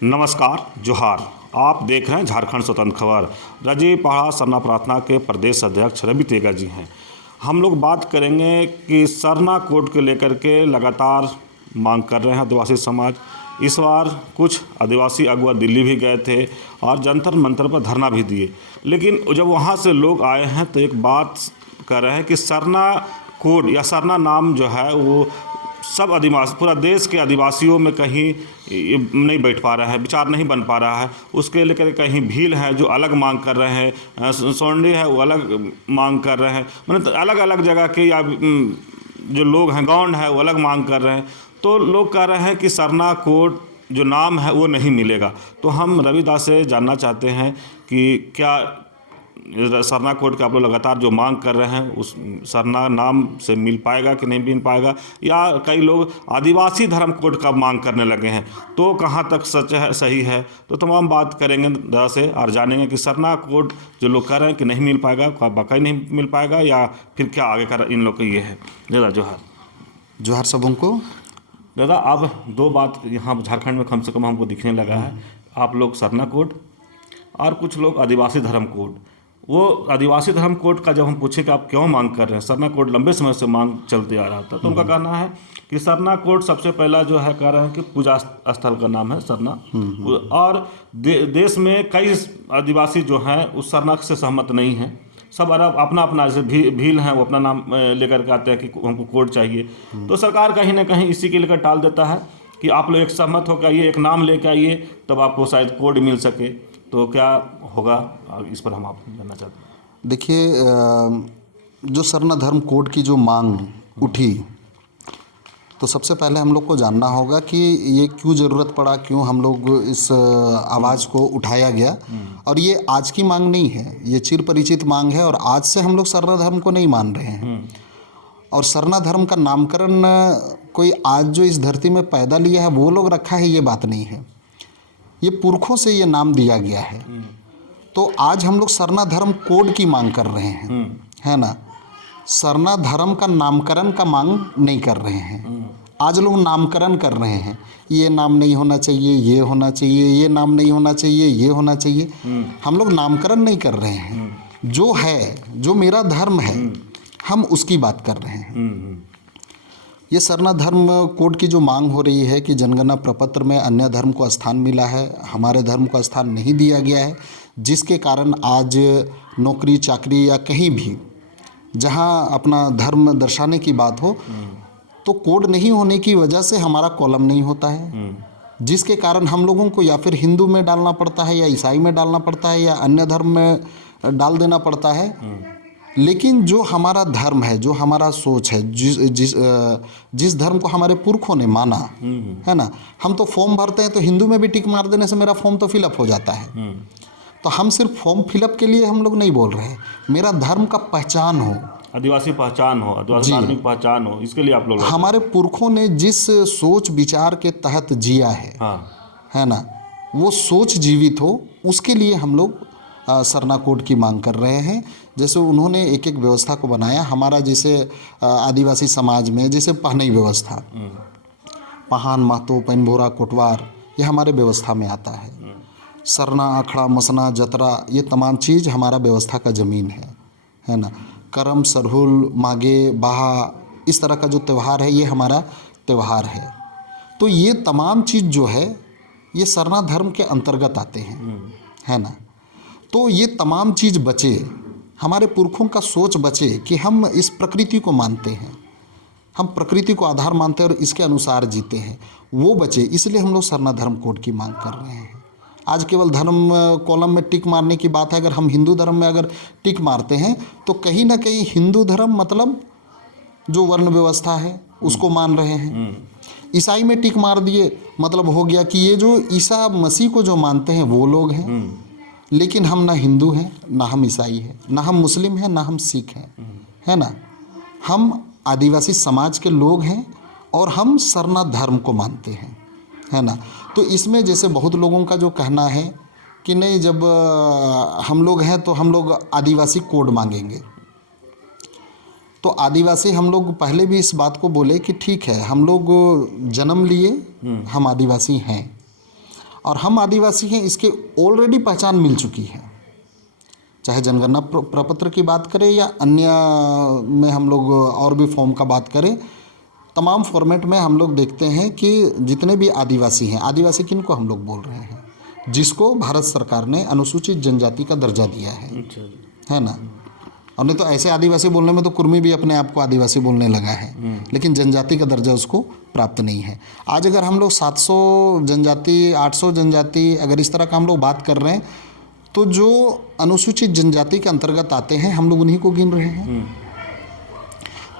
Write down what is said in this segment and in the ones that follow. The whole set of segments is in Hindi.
नमस्कार, जोहार। आप देख रहे हैं झारखंड स्वतंत्र खबर। रजी पहाड़ा सरना प्रार्थना के प्रदेश अध्यक्ष रवि तेगा जी हैं। हम लोग बात करेंगे कि सरना कोड को लेकर के लगातार मांग कर रहे हैं आदिवासी समाज। इस बार कुछ आदिवासी अगुआ दिल्ली भी गए थे और जंतर मंतर पर धरना भी दिए, लेकिन जब वहाँ से लोग आए हैं तो एक बात कर रहे हैं कि सरना कोड या सरना नाम जो है वो सब आदिवासी, पूरा देश के आदिवासियों में कहीं नहीं बैठ पा रहा है, विचार नहीं बन पा रहा है। उसके लेकर कहीं भील है जो अलग मांग कर रहे हैं, सोंडी है वो अलग मांग कर रहे हैं, मतलब अलग अलग जगह के या जो लोग हैं गौंड है वो अलग मांग कर रहे हैं। तो लोग कह रहे हैं कि सरना कोड जो नाम है वो नहीं मिलेगा। तो हम रविदास से जानना चाहते हैं कि क्या सरना कोड का आप लोग लगातार जो मांग कर रहे हैं उस सरना नाम से मिल पाएगा कि नहीं मिल पाएगा, या कई लोग आदिवासी धर्म कोड का मांग करने लगे हैं, तो कहाँ तक सच है, सही है। तो तमाम बात करेंगे दादा से और जानेंगे कि सरना कोड जो लोग कह रहे हैं कि नहीं मिल पाएगा, वाकई नहीं मिल पाएगा, या फिर क्या आगे का इन लोग का ये है। दादा जोहार। जोहार सबों को। दादा, अब दो बात यहाँ झारखंड में कम से कम हमको दिखने लगा है। आप लोग सरना कोड और कुछ लोग आदिवासी धर्म कोड। वो आदिवासी धर्म कोड का जब हम पूछे कि आप क्यों मांग कर रहे हैं, सरना कोड लंबे समय से मांग चलते आ रहा था, तो उनका कहना है कि सरना कोड सबसे पहला जो है कह रहे हैं कि पूजा स्थल का नाम है सरना। और देश में कई आदिवासी जो हैं उस सरना से सहमत नहीं हैं। सब अपना अपना जैसे भील हैं वो अपना नाम लेकर के आते हैं कि हमको कोड चाहिए। तो सरकार कहीं ना कहीं इसी के लेकर टाल देता है कि आप लोग एक सहमत होकर आइए, एक नाम लेकर आइए, तब आपको शायद कोड मिल सके। तो क्या होगा इस पर हम आप जानना चाहते हैं। देखिए, जो सरना धर्म कोड की जो मांग उठी, तो सबसे पहले हम लोग को जानना होगा कि ये क्यों ज़रूरत पड़ा, क्यों हम लोग इस आवाज़ को उठाया गया। और ये आज की मांग नहीं है, ये चिर परिचित मांग है और आज से हम लोग सरना धर्म को नहीं मान रहे हैं। और सरना धर्म का नामकरण कोई आज जो इस धरती में पैदा लिया है वो लोग रखा है, ये बात नहीं है। ये पुरखों से ये नाम दिया गया है। तो आज हम लोग सरना धर्म कोड की मांग कर रहे हैं, है ना। सरना धर्म का नामकरण का मांग नहीं कर रहे हैं। आज लोग नामकरण कर रहे हैं, ये नाम नहीं होना चाहिए, ये होना चाहिए, ये नाम नहीं होना चाहिए, ये होना चाहिए। हम लोग नामकरण नहीं कर रहे हैं। जो है, जो मेरा धर्म है, हम उसकी बात कर रहे हैं। ये सरना धर्म कोड की जो मांग हो रही है कि जनगणना प्रपत्र में अन्य धर्म को स्थान मिला है, हमारे धर्म को स्थान नहीं दिया गया है, जिसके कारण आज नौकरी चाकरी या कहीं भी जहां अपना धर्म दर्शाने की बात हो तो कोड नहीं होने की वजह से हमारा कॉलम नहीं होता है, जिसके कारण हम लोगों को या फिर हिंदू में डालना पड़ता है, या ईसाई में डालना पड़ता है, या अन्य धर्म में डाल देना पड़ता है। लेकिन जो हमारा धर्म है, जो हमारा सोच है, जिस धर्म को हमारे पुरखों ने माना है ना, हम तो फॉर्म भरते हैं तो हिंदू में भी टिक मार देने से मेरा फॉर्म तो फिलअप हो जाता है। तो हम सिर्फ फॉर्म फिलअप के लिए हम लोग नहीं बोल रहे हैं, मेरा धर्म का पहचान हो, आदिवासी पहचान हो, आदिवासी धार्मिक पहचान हो, इसके लिए आप लोग हमारे पुरखों ने जिस सोच विचार के तहत जिया है, है ना, वो सोच जीवित हो, उसके लिए हम लोग सरना कोड की मांग कर रहे हैं। जैसे उन्होंने एक एक व्यवस्था को बनाया, हमारा जैसे आदिवासी समाज में जैसे पहनई व्यवस्था, पहान महतो पैनभोरा कोटवार, ये हमारे व्यवस्था में आता है। सरना अखड़ा मसना जतरा, ये तमाम चीज़ हमारा व्यवस्था का ज़मीन है ना। करम सरहुल मागे बाहा, इस तरह का जो त्यौहार है ये हमारा त्यौहार है। तो ये तमाम चीज़ जो है ये सरना धर्म के अंतर्गत आते हैं, है ना। तो ये तमाम चीज़ बचे, हमारे पुरखों का सोच बचे कि हम इस प्रकृति को मानते हैं, हम प्रकृति को आधार मानते हैं और इसके अनुसार जीते हैं, वो बचे। इसलिए हम लोग सरना धर्म कोड की मांग कर रहे हैं। आज केवल धर्म कॉलम में टिक मारने की बात है। अगर हम हिंदू धर्म में अगर टिक मारते हैं तो कहीं ना कहीं हिंदू धर्म मतलब जो वर्ण व्यवस्था है उसको मान रहे हैं। ईसाई में टिक मार दिए मतलब हो गया कि ये जो ईसा मसीह को जो मानते हैं वो लोग हैं। लेकिन हम ना हिंदू हैं, ना हम ईसाई हैं, ना हम मुस्लिम हैं, ना हम सिख हैं, है ना। हम आदिवासी समाज के लोग हैं और हम सरना धर्म को मानते हैं, है ना। तो इसमें जैसे बहुत लोगों का जो कहना है कि नहीं, जब हम लोग हैं तो हम लोग आदिवासी कोड मांगेंगे। तो आदिवासी हम लोग पहले भी इस बात को बोले कि ठीक है, हम लोग जन्म लिए, हम आदिवासी हैं, और हम आदिवासी हैं इसके ऑलरेडी पहचान मिल चुकी है। चाहे जनगणना प्रपत्र की बात करें या अन्य में हम लोग और भी फॉर्म का बात करें, तमाम फॉर्मेट में हम लोग देखते हैं कि जितने भी आदिवासी हैं, आदिवासी किनको हम लोग बोल रहे हैं, जिसको भारत सरकार ने अनुसूचित जनजाति का दर्जा दिया है ना। और नहीं तो ऐसे आदिवासी बोलने में तो कुर्मी भी अपने आप को आदिवासी बोलने लगा है, लेकिन जनजाति का दर्जा उसको प्राप्त नहीं है। आज अगर हम लोग 700 जनजाति, 800 जनजाति, अगर इस तरह का हम लोग बात कर रहे हैं, तो जो अनुसूचित जनजाति के अंतर्गत आते हैं हम लोग उन्हीं को गिन रहे हैं।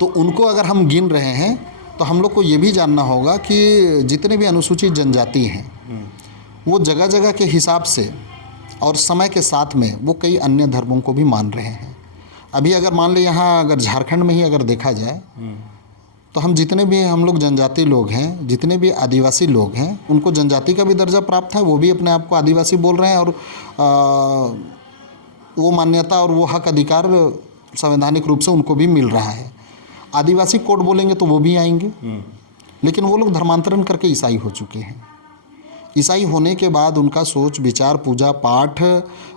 तो उनको अगर हम गिन रहे हैं तो हम लोग को ये भी जानना होगा कि जितने भी अनुसूचित जनजाति हैं वो जगह जगह के हिसाब से और समय के साथ में वो कई अन्य धर्मों को भी मान रहे हैं। अभी अगर मान लें यहाँ अगर झारखंड में ही अगर देखा जाए तो हम जितने भी हम लोग जनजाति लोग हैं, जितने भी आदिवासी लोग हैं, उनको जनजाति का भी दर्जा प्राप्त है, वो भी अपने आप को आदिवासी बोल रहे हैं और वो मान्यता और वो हक अधिकार संवैधानिक रूप से उनको भी मिल रहा है। आदिवासी कोड बोलेंगे तो वो भी आएंगे, लेकिन वो लोग धर्मांतरण करके ईसाई हो चुके हैं। ईसाई होने के बाद उनका सोच विचार, पूजा पाठ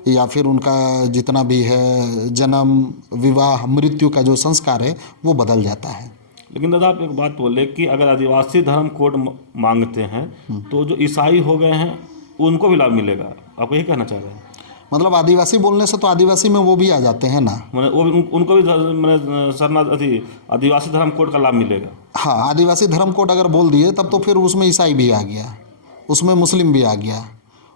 या फिर उनका जितना भी है जन्म, विवाह, मृत्यु का जो संस्कार है वो बदल जाता है। लेकिन दादा आप एक बात बोले कि अगर आदिवासी धर्म कोड मांगते हैं तो जो ईसाई हो गए हैं उनको भी लाभ मिलेगा, आप यही कहना चाह रहे हैं? मतलब आदिवासी बोलने से तो आदिवासी में वो भी आ जाते हैं ना, मैंने वो उनको भी मैंने सरना आदिवासी धर्म कोड का लाभ मिलेगा। हाँ, आदिवासी धर्म कोड अगर बोल दिए तब तो फिर उसमें ईसाई भी आ गया, उसमें मुस्लिम भी आ गया,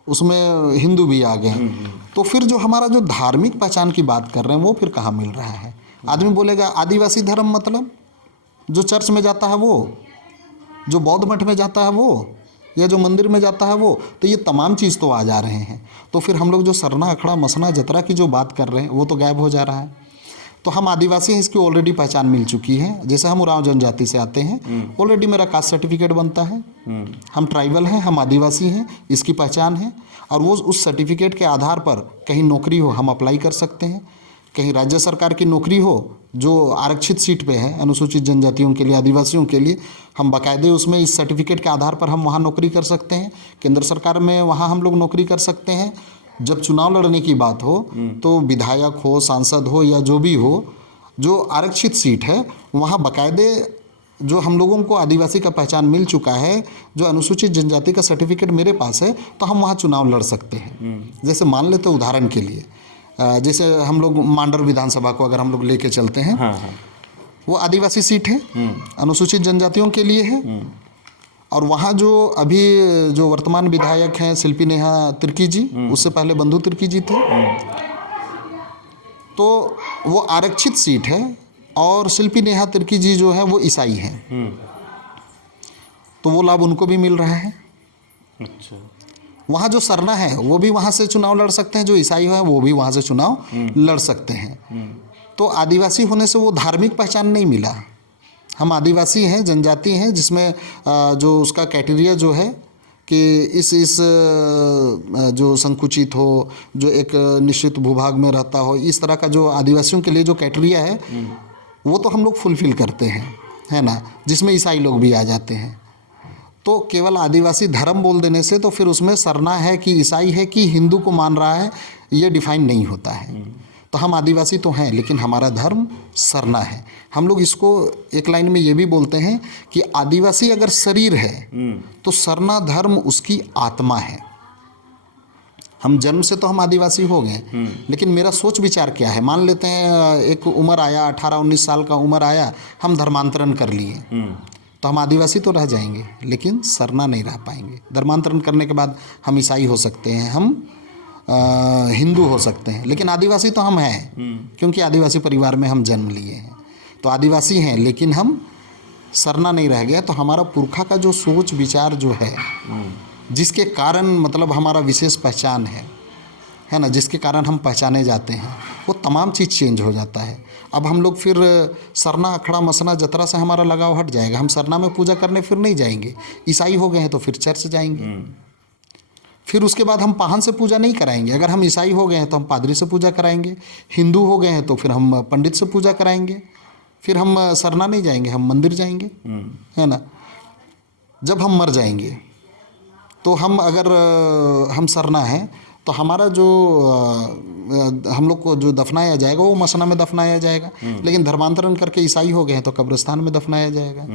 उसमें हिंदू भी आ गए। तो फिर जो हमारा जो धार्मिक पहचान की बात कर रहे हैं वो फिर कहाँ मिल रहा है? आदमी बोलेगा आदिवासी धर्म मतलब जो चर्च में जाता है वो, जो बौद्ध मठ में जाता है वो, या जो मंदिर में जाता है वो, तो ये तमाम चीज़ तो आ जा रहे हैं। तो फिर हम लोग जो सरना, अखड़ा, मसना, जतरा की जो बात कर रहे हैं वो तो गायब हो जा रहा है। तो हम आदिवासी हैं इसकी ऑलरेडी पहचान मिल चुकी है। जैसे हम उरांव जनजाति से आते हैं, ऑलरेडी मेरा कास्ट सर्टिफिकेट बनता है, हम ट्राइबल हैं, हम आदिवासी हैं, इसकी पहचान है। और वो उस सर्टिफिकेट के आधार पर कहीं नौकरी हो हम अप्लाई कर सकते हैं, कहीं राज्य सरकार की नौकरी हो जो आरक्षित सीट पे है अनुसूचित जनजातियों के लिए, आदिवासियों के लिए, हम बाकायदे उसमें इस सर्टिफिकेट के आधार पर हम वहाँ नौकरी कर सकते हैं। केंद्र सरकार में वहाँ हम लोग नौकरी कर सकते हैं। जब चुनाव लड़ने की बात हो तो विधायक हो, सांसद हो या जो भी हो, जो आरक्षित सीट है वहाँ बाकायदे जो हम लोगों को आदिवासी का पहचान मिल चुका है, जो अनुसूचित जनजाति का सर्टिफिकेट मेरे पास है, तो हम वहाँ चुनाव लड़ सकते हैं। जैसे मान लेते उदाहरण के लिए, जैसे हम लोग मांडर विधानसभा को अगर हम लोग लेके चलते हैं, वो आदिवासी सीट है, अनुसूचित जनजातियों के लिए है। और वहाँ जो अभी जो वर्तमान विधायक हैं शिल्पी नेहा तिर्की जी, उससे पहले बंधु तिर्की जी थे, तो वो आरक्षित सीट है। और शिल्पी नेहा तिर्की जी जो है वो ईसाई हैं, तो वो लाभ उनको भी मिल रहा है। अच्छा, वहाँ जो सरना है वो भी वहाँ से चुनाव लड़ सकते हैं, जो ईसाई है वो भी वहाँ से चुनाव लड़ सकते हैं। तो आदिवासी होने से वो धार्मिक पहचान नहीं मिला। हम आदिवासी हैं, जनजाति हैं, जिसमें जो उसका क्राइटेरिया जो है कि इस जो संकुचित हो, जो एक निश्चित भूभाग में रहता हो, इस तरह का जो आदिवासियों के लिए जो क्राइटेरिया है वो तो हम लोग फुलफिल करते हैं, है ना, जिसमें ईसाई लोग भी आ जाते हैं। तो केवल आदिवासी धर्म बोल देने से तो फिर उसमें सरना है कि ईसाई है कि हिंदू को मान रहा है ये डिफाइन नहीं होता है। तो हम आदिवासी तो हैं लेकिन हमारा धर्म सरना है। हम लोग इसको एक लाइन में ये भी बोलते हैं कि आदिवासी अगर शरीर है तो सरना धर्म उसकी आत्मा है। हम जन्म से तो हम आदिवासी हो गए, लेकिन मेरा सोच विचार क्या है, मान लेते हैं एक उम्र आया, 18-19 साल का उम्र आया, हम धर्मांतरण कर लिए, तो हम आदिवासी तो रह जाएंगे लेकिन सरना नहीं रह पाएंगे। धर्मांतरण करने के बाद हम ईसाई हो सकते हैं, हम हिंदू हो सकते हैं, लेकिन आदिवासी तो हम हैं, क्योंकि आदिवासी परिवार में हम जन्म लिए हैं। तो आदिवासी हैं लेकिन हम सरना नहीं रह गया। तो हमारा पुरखा का जो सोच विचार जो है, जिसके कारण मतलब हमारा विशेष पहचान है ना, जिसके कारण हम पहचाने जाते हैं, वो तमाम चीज़ चेंज हो जाता है। अब हम लोग फिर सरना, अखड़ा, मसना, जतरा से हमारा लगाव हट जाएगा। हम सरना में पूजा करने फिर नहीं जाएंगे। ईसाई हो गए हैं तो फिर चर्च जाएंगे। फिर उसके बाद हम पाहन से पूजा नहीं कराएंगे। अगर हम ईसाई हो गए हैं तो हम पादरी से पूजा कराएंगे। हिंदू हो गए हैं तो फिर हम पंडित से पूजा कराएंगे। फिर हम सरना नहीं जाएंगे, हम मंदिर जाएंगे, है ना। जब हम मर जाएंगे तो हम अगर हम सरना हैं तो हमारा जो हम लोग को जो दफनाया जाएगा वो मसना में दफनाया जाएगा। लेकिन धर्मांतरण करके ईसाई हो गए हैं तो कब्रिस्तान में दफनाया जाएगा।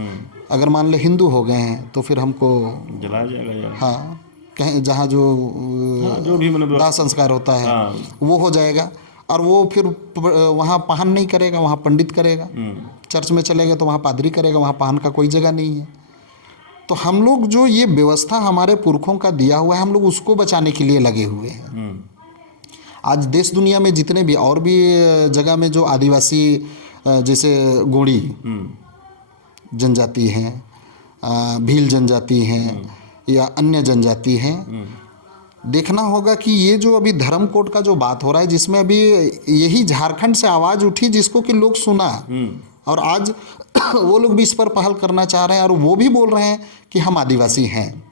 अगर मान ले हिंदू हो गए हैं तो फिर हमको जलाया जाएगा या हाँ कहीं जहाँ जो जो भी मतलब दाह संस्कार होता है हाँ। वो हो जाएगा। और वो फिर वहाँ पाहन नहीं करेगा, वहाँ पंडित करेगा। चर्च में चलेगा तो वहाँ पादरी करेगा, वहाँ पाहन का कोई जगह नहीं है। तो हम लोग जो ये व्यवस्था हमारे पुरखों का दिया हुआ है हम लोग उसको बचाने के लिए लगे हुए हैं। आज देश दुनिया में जितने भी और भी जगह में जो आदिवासी जैसे गोंडी जनजाति हैं, भील जनजाति हैं या अन्य जनजाति हैं, देखना होगा कि ये जो अभी धर्म कोड का जो बात हो रहा है जिसमें अभी यही झारखंड से आवाज़ उठी जिसको कि लोग सुना और आज वो लोग भी इस पर पहल करना चाह रहे हैं और वो भी बोल रहे हैं कि हम आदिवासी हैं।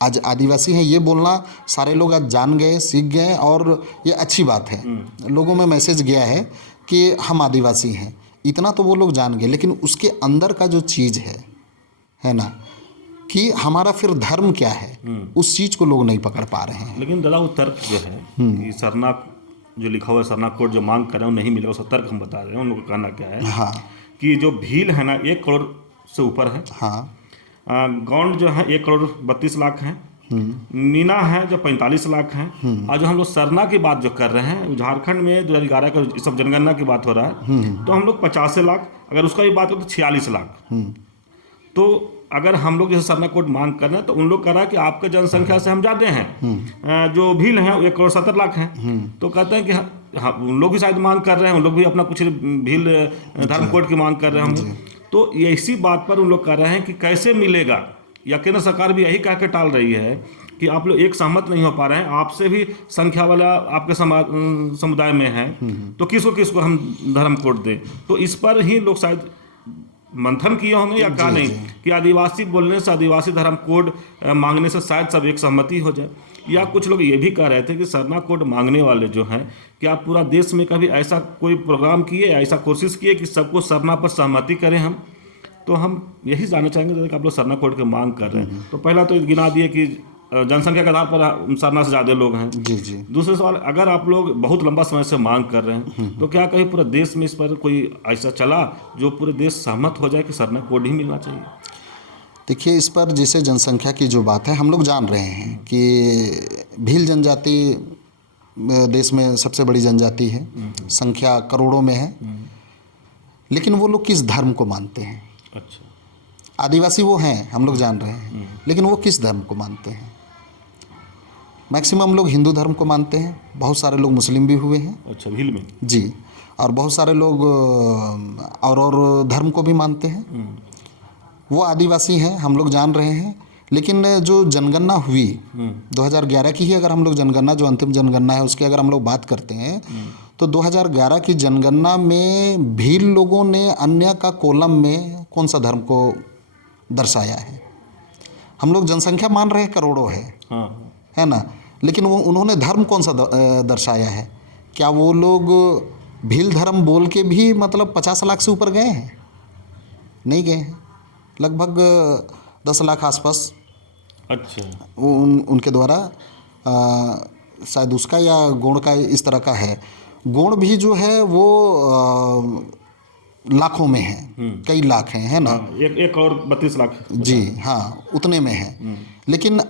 आज आदिवासी हैं ये बोलना सारे लोग आज जान गए, सीख गए और ये अच्छी बात है। लोगों में मैसेज गया है कि हम आदिवासी हैं, इतना तो वो लोग जान गए। लेकिन उसके अंदर का जो चीज़ है ना कि हमारा फिर धर्म क्या है उस चीज़ को लोग नहीं पकड़ पा रहे हैं। लेकिन दादा वो तर्क जो है कि सरना जो लिखा हुआ है सरना कोड जो मांग कर रहे हैं वो नहीं मिलेगा, उसका तर्क हम बता रहे हैं। उन लोगों का कहना क्या है हाँ कि जो भील है ना 1 करोड़ से ऊपर है, हाँ गौंड जो है 1 करोड़ 32 लाख है, मीना है जो 45 लाख है, और जो हम लोग सरना की बात जो कर रहे हैं झारखंड में 2011 का इस सब जनगणना की बात हो रहा है तो हम लोग 85 लाख, अगर उसका भी बात करें तो 46 लाख। तो अगर हम लोग जैसे सरना कोड मांग कर रहे हैं तो उन लोग कह रहा है कि आपके जनसंख्या से हम ज़्यादा हैं। जो भील हैं 1 करोड़ 70 लाख हैं। तो कहते हैं कि हाँ उन लोग भी शायद मांग कर रहे हैं, उन लोग भी अपना कुछ भील धर्म कोड की मांग कर रहे होंगे। तो इसी बात पर उन लोग कह रहे हैं कि कैसे मिलेगा, या केंद्र सरकार भी यही कह के टाल रही है कि आप लोग एक सहमत नहीं हो पा रहे हैं, आपसे भी संख्या वाला आपके समुदाय में है तो किसको किसको हम धर्म कोड दें। तो इस पर ही लोग शायद मंथन किए होंगे या क्या नहीं कि आदिवासी बोलने से, आदिवासी धर्म कोड मांगने से शायद सब एक सहमति हो जाए। या कुछ लोग ये भी कह रहे थे कि सरना कोड मांगने वाले जो हैं कि आप पूरा देश में कभी ऐसा कोई प्रोग्राम किए या ऐसा कोशिश किए कि सबको सरना पर सहमति करें हम। तो हम यही जानना चाहेंगे कि आप लोग सरना कोड की मांग कर रहे हैं तो पहला तो गिना दिए कि जनसंख्या के आधार पर सरना से ज़्यादा लोग हैं। जी जी। दूसरे सवाल, अगर आप लोग बहुत लंबा समय से मांग कर रहे हैं तो क्या कहीं पूरे देश में इस पर कोई ऐसा चला जो पूरे देश सहमत हो जाए कि सरना कोड ही मिलना चाहिए? देखिए इस पर जैसे जनसंख्या की जो बात है हम लोग जान रहे हैं कि भील जनजाति देश में सबसे बड़ी जनजाति है, संख्या करोड़ों में है। लेकिन वो लोग किस धर्म को मानते हैं? अच्छा। आदिवासी वो हैं हम लोग जान रहे हैं, लेकिन वो किस धर्म को मानते हैं? मैक्सिमम लोग हिंदू धर्म को मानते हैं, बहुत सारे लोग मुस्लिम भी हुए हैं। अच्छा, भील में जी। और बहुत सारे लोग और धर्म को भी मानते हैं। वो आदिवासी हैं हम लोग जान रहे हैं। लेकिन जो जनगणना हुई 2011 की ही अगर हम लोग जनगणना जो अंतिम जनगणना है उसकी अगर हम लोग बात करते हैं तो 2011 की जनगणना में भील लोगों ने अन्य का कॉलम में कौन सा धर्म को दर्शाया है? हम लोग जनसंख्या मान रहे हैं करोड़ों है ना, लेकिन वो उन्होंने धर्म कौन सा दर्शाया है? क्या वो लोग भील धर्म बोल के भी मतलब 50 लाख से ऊपर गए हैं? नहीं गए हैं, लगभग 10 लाख आसपास। अच्छा। उनके द्वारा शायद उसका या गोंड का इस तरह का है। गोंड भी जो है वो लाखों में है, कई लाख हैं, है ना। 1 करोड़ 32 लाख। जी हाँ, उतने में है। लेकिन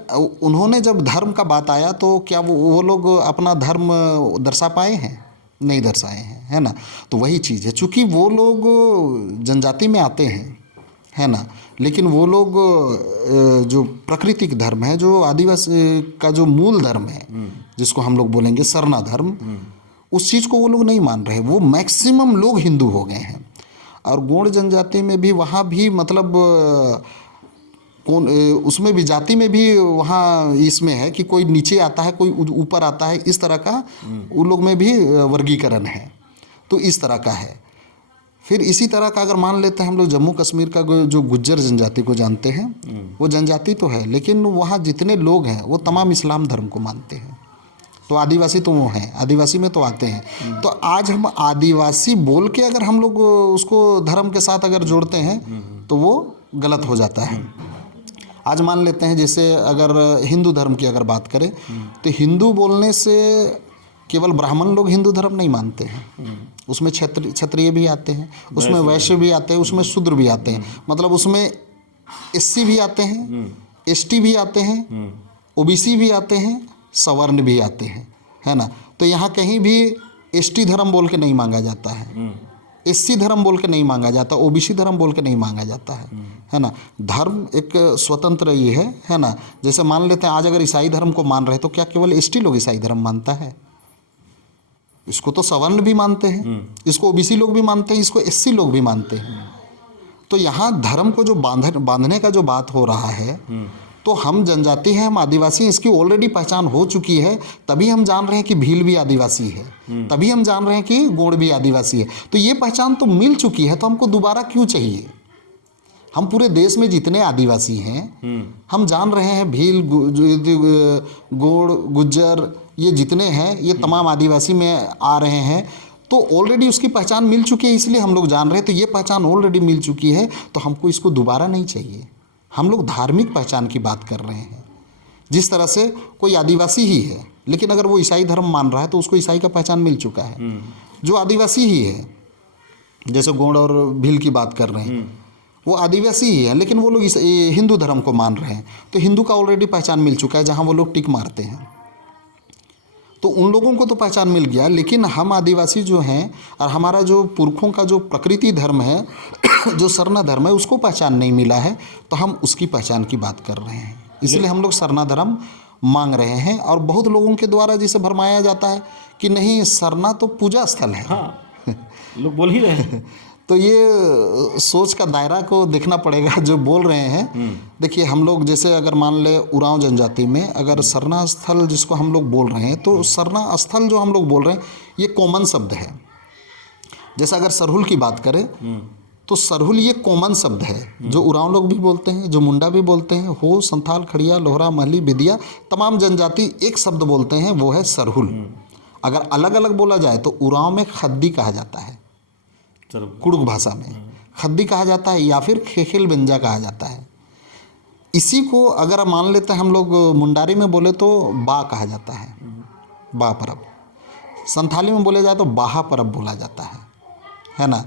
उन्होंने जब धर्म का बात आया तो क्या वो लोग अपना धर्म दर्शा पाए हैं? नहीं दर्शाए हैं, है ना। तो वही चीज़ है, चूँकि वो लोग जनजाति में आते हैं, है ना, लेकिन वो लोग जो प्राकृतिक धर्म है, जो आदिवासी का जो मूल धर्म है जिसको हम लोग बोलेंगे सरना धर्म, उस चीज़ को वो लोग नहीं मान रहे। वो मैक्सिमम लोग हिंदू हो गए हैं। और गोंड जनजाति में भी वहाँ भी मतलब कौन उसमें भी जाति में भी वहाँ इसमें है कि कोई नीचे आता है, कोई ऊपर आता है, इस तरह का उन लोग में भी वर्गीकरण है। तो इस तरह का है। फिर इसी तरह का अगर मान लेते हैं हम लोग जम्मू कश्मीर का जो गुज्जर जनजाति को जानते हैं, वो जनजाति तो है लेकिन वहाँ जितने लोग हैं वो तमाम इस्लाम धर्म को मानते हैं। तो आदिवासी तो वो हैं, आदिवासी में तो आते हैं। तो आज हम आदिवासी बोल के अगर हम लोग उसको धर्म के साथ अगर जोड़ते हैं तो वो गलत हो जाता है। आज मान लेते हैं जैसे अगर हिंदू धर्म की अगर बात करें तो हिंदू बोलने से केवल ब्राह्मण लोग हिंदू धर्म नहीं मानते हैं, उसमें क्षत्रिय भी आते हैं, उसमें वैश्य भी आते हैं, उसमें शूद्र भी आते हैं, मतलब उसमें एससी भी आते हैं, एसटी भी आते हैं, ओबीसी भी आते हैं, सवर्ण भी आते हैं, है ना। तो यहाँ कहीं भी एसटी धर्म बोल के नहीं मांगा जाता है, एससी धर्म बोल के नहीं मांगा जाता, ओबीसी धर्म बोल के नहीं मांगा जाता है ना। धर्म एक स्वतंत्र ही है ना। जैसे मान लेते हैं आज अगर ईसाई धर्म को मान रहे तो क्या केवल एसटी लोग ईसाई धर्म मानता है? इसको तो सवर्ण भी मानते हैं, इसको ओबीसी लोग भी मानते हैं, इसको एससी लोग भी मानते हैं। तो यहाँ धर्म को जो बांधने का जो बात हो रहा है, तो हम जनजाति हैं, हम आदिवासी हैं, इसकी ऑलरेडी पहचान हो चुकी है। तभी हम जान रहे हैं कि भील भी आदिवासी है, तभी हम जान रहे हैं कि गोंड भी आदिवासी है। तो ये पहचान तो मिल चुकी है, तो हमको दोबारा क्यों चाहिए? हम पूरे देश में जितने आदिवासी हैं हम जान रहे हैं, भील, गोंड, गुज्जर, ये जितने हैं ये तमाम आदिवासी में आ रहे हैं। तो ऑलरेडी उसकी पहचान मिल चुकी है, इसलिए हम लोग जान रहे हैं। तो ये पहचान ऑलरेडी मिल चुकी है, तो हमको इसको दोबारा नहीं चाहिए। हम लोग धार्मिक पहचान की बात कर रहे हैं। जिस तरह से कोई आदिवासी ही है, लेकिन अगर वो ईसाई धर्म मान रहा है तो उसको ईसाई का पहचान मिल चुका है। जो आदिवासी ही है, जैसे गोंड और भील की बात कर रहे हैं, वो आदिवासी ही है, लेकिन वो लोग हिंदू धर्म को मान रहे हैं, तो हिंदू का ऑलरेडी पहचान मिल चुका है जहाँ वो लोग टिक मारते हैं। तो उन लोगों को तो पहचान मिल गया, लेकिन हम आदिवासी जो हैं और हमारा जो पुरखों का जो प्रकृति धर्म है जो सरना धर्म है, उसको पहचान नहीं मिला है। तो हम उसकी पहचान की बात कर रहे हैं, इसलिए हम लोग सरना धर्म मांग रहे हैं। और बहुत लोगों के द्वारा जिसे भरमाया जाता है कि नहीं, सरना तो पूजा स्थल है। हाँ, लोग बोल ही रहे हैं। तो ये सोच का दायरा को देखना पड़ेगा जो बोल रहे हैं। देखिए, हम लोग जैसे अगर मान ले उरांव जनजाति में अगर सरना स्थल जिसको हम लोग बोल रहे हैं, तो सरना स्थल जो हम लोग बोल रहे हैं ये कॉमन शब्द है। जैसे अगर सरहुल की बात करें तो सरहुल ये कॉमन शब्द है जो उरांव लोग भी बोलते हैं, जो मुंडा भी बोलते हैं, हो, संथाल, खड़िया, लोहरा, महली, बिदिया, तमाम जनजाति एक शब्द बोलते हैं, वो है सरहुल। अगर अलग अलग बोला जाए तो उरांव में खद्दी कहा जाता है, कुड़ुक भाषा में खद्दी कहा जाता है, या फिर खेखेल बेंजा कहा जाता है। इसी को अगर मान लेते हैं हम लोग मुंडारी में बोले तो बा कहा जाता है, बा परब। संथाली में बोले जाए तो बाहा परब बोला जाता है ना।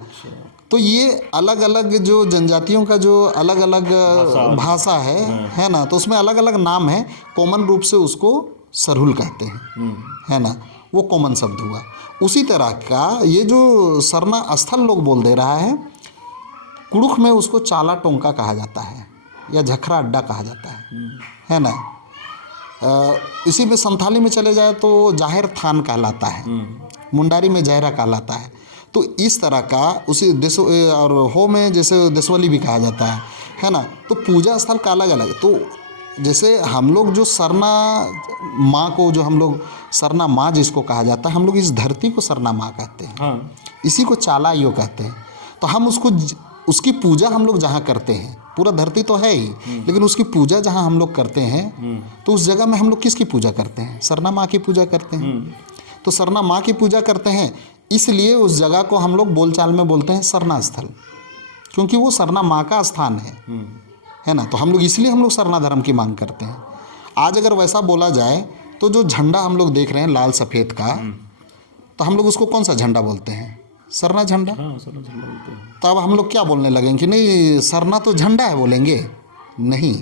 तो ये अलग अलग जो जनजातियों का जो अलग अलग भाषा है ना, तो उसमें अलग अलग नाम है। कॉमन रूप से उसको सरहुल कहते हैं, है ना, वो कॉमन शब्द हुआ। उसी तरह का ये जो सरना स्थल लोग बोल दे रहा है, कुड़ुख में उसको चाला टोंका कहा जाता है या झखरा अड्डा कहा जाता है ना। इसी में संथाली में चले जाए तो जाहिर थान कहलाता है, मुंडारी में जहरा कहलाता है। तो इस तरह का उसी देश और हो में जैसे देशवली भी कहा जाता है ना। तो पूजा स्थल का अलग अलग। तो जैसे हम लोग जो सरना माँ को, जो हम लोग सरना माँ जिसको कहा जाता है, हम लोग इस धरती को सरना माँ कहते हैं। हाँ। इसी को चाला यो कहते हैं। तो हम उसको उसकी पूजा हम लोग जहाँ करते हैं, पूरा धरती तो है ही, लेकिन उसकी पूजा जहाँ हम लोग करते हैं तो उस जगह में हम लोग किसकी पूजा करते हैं? सरना माँ की पूजा करते हैं। तो सरना माँ की पूजा करते हैं, इसलिए उस जगह को हम लोग बोलचाल में बोलते हैं सरना स्थल, क्योंकि वो सरना माँ का स्थान है ना। तो हम लोग इसलिए हम लोग सरना धर्म की मांग करते हैं। आज अगर वैसा बोला जाए तो जो झंडा हम लोग देख रहे हैं लाल सफ़ेद का, तो हम लोग उसको कौन सा झंडा बोलते हैं? सरना झंडा। हाँ, सरना झंडा बोलते हैं। तो अब हम लोग क्या बोलने लगेंगे कि नहीं सरना तो झंडा है, बोलेंगे? नहीं,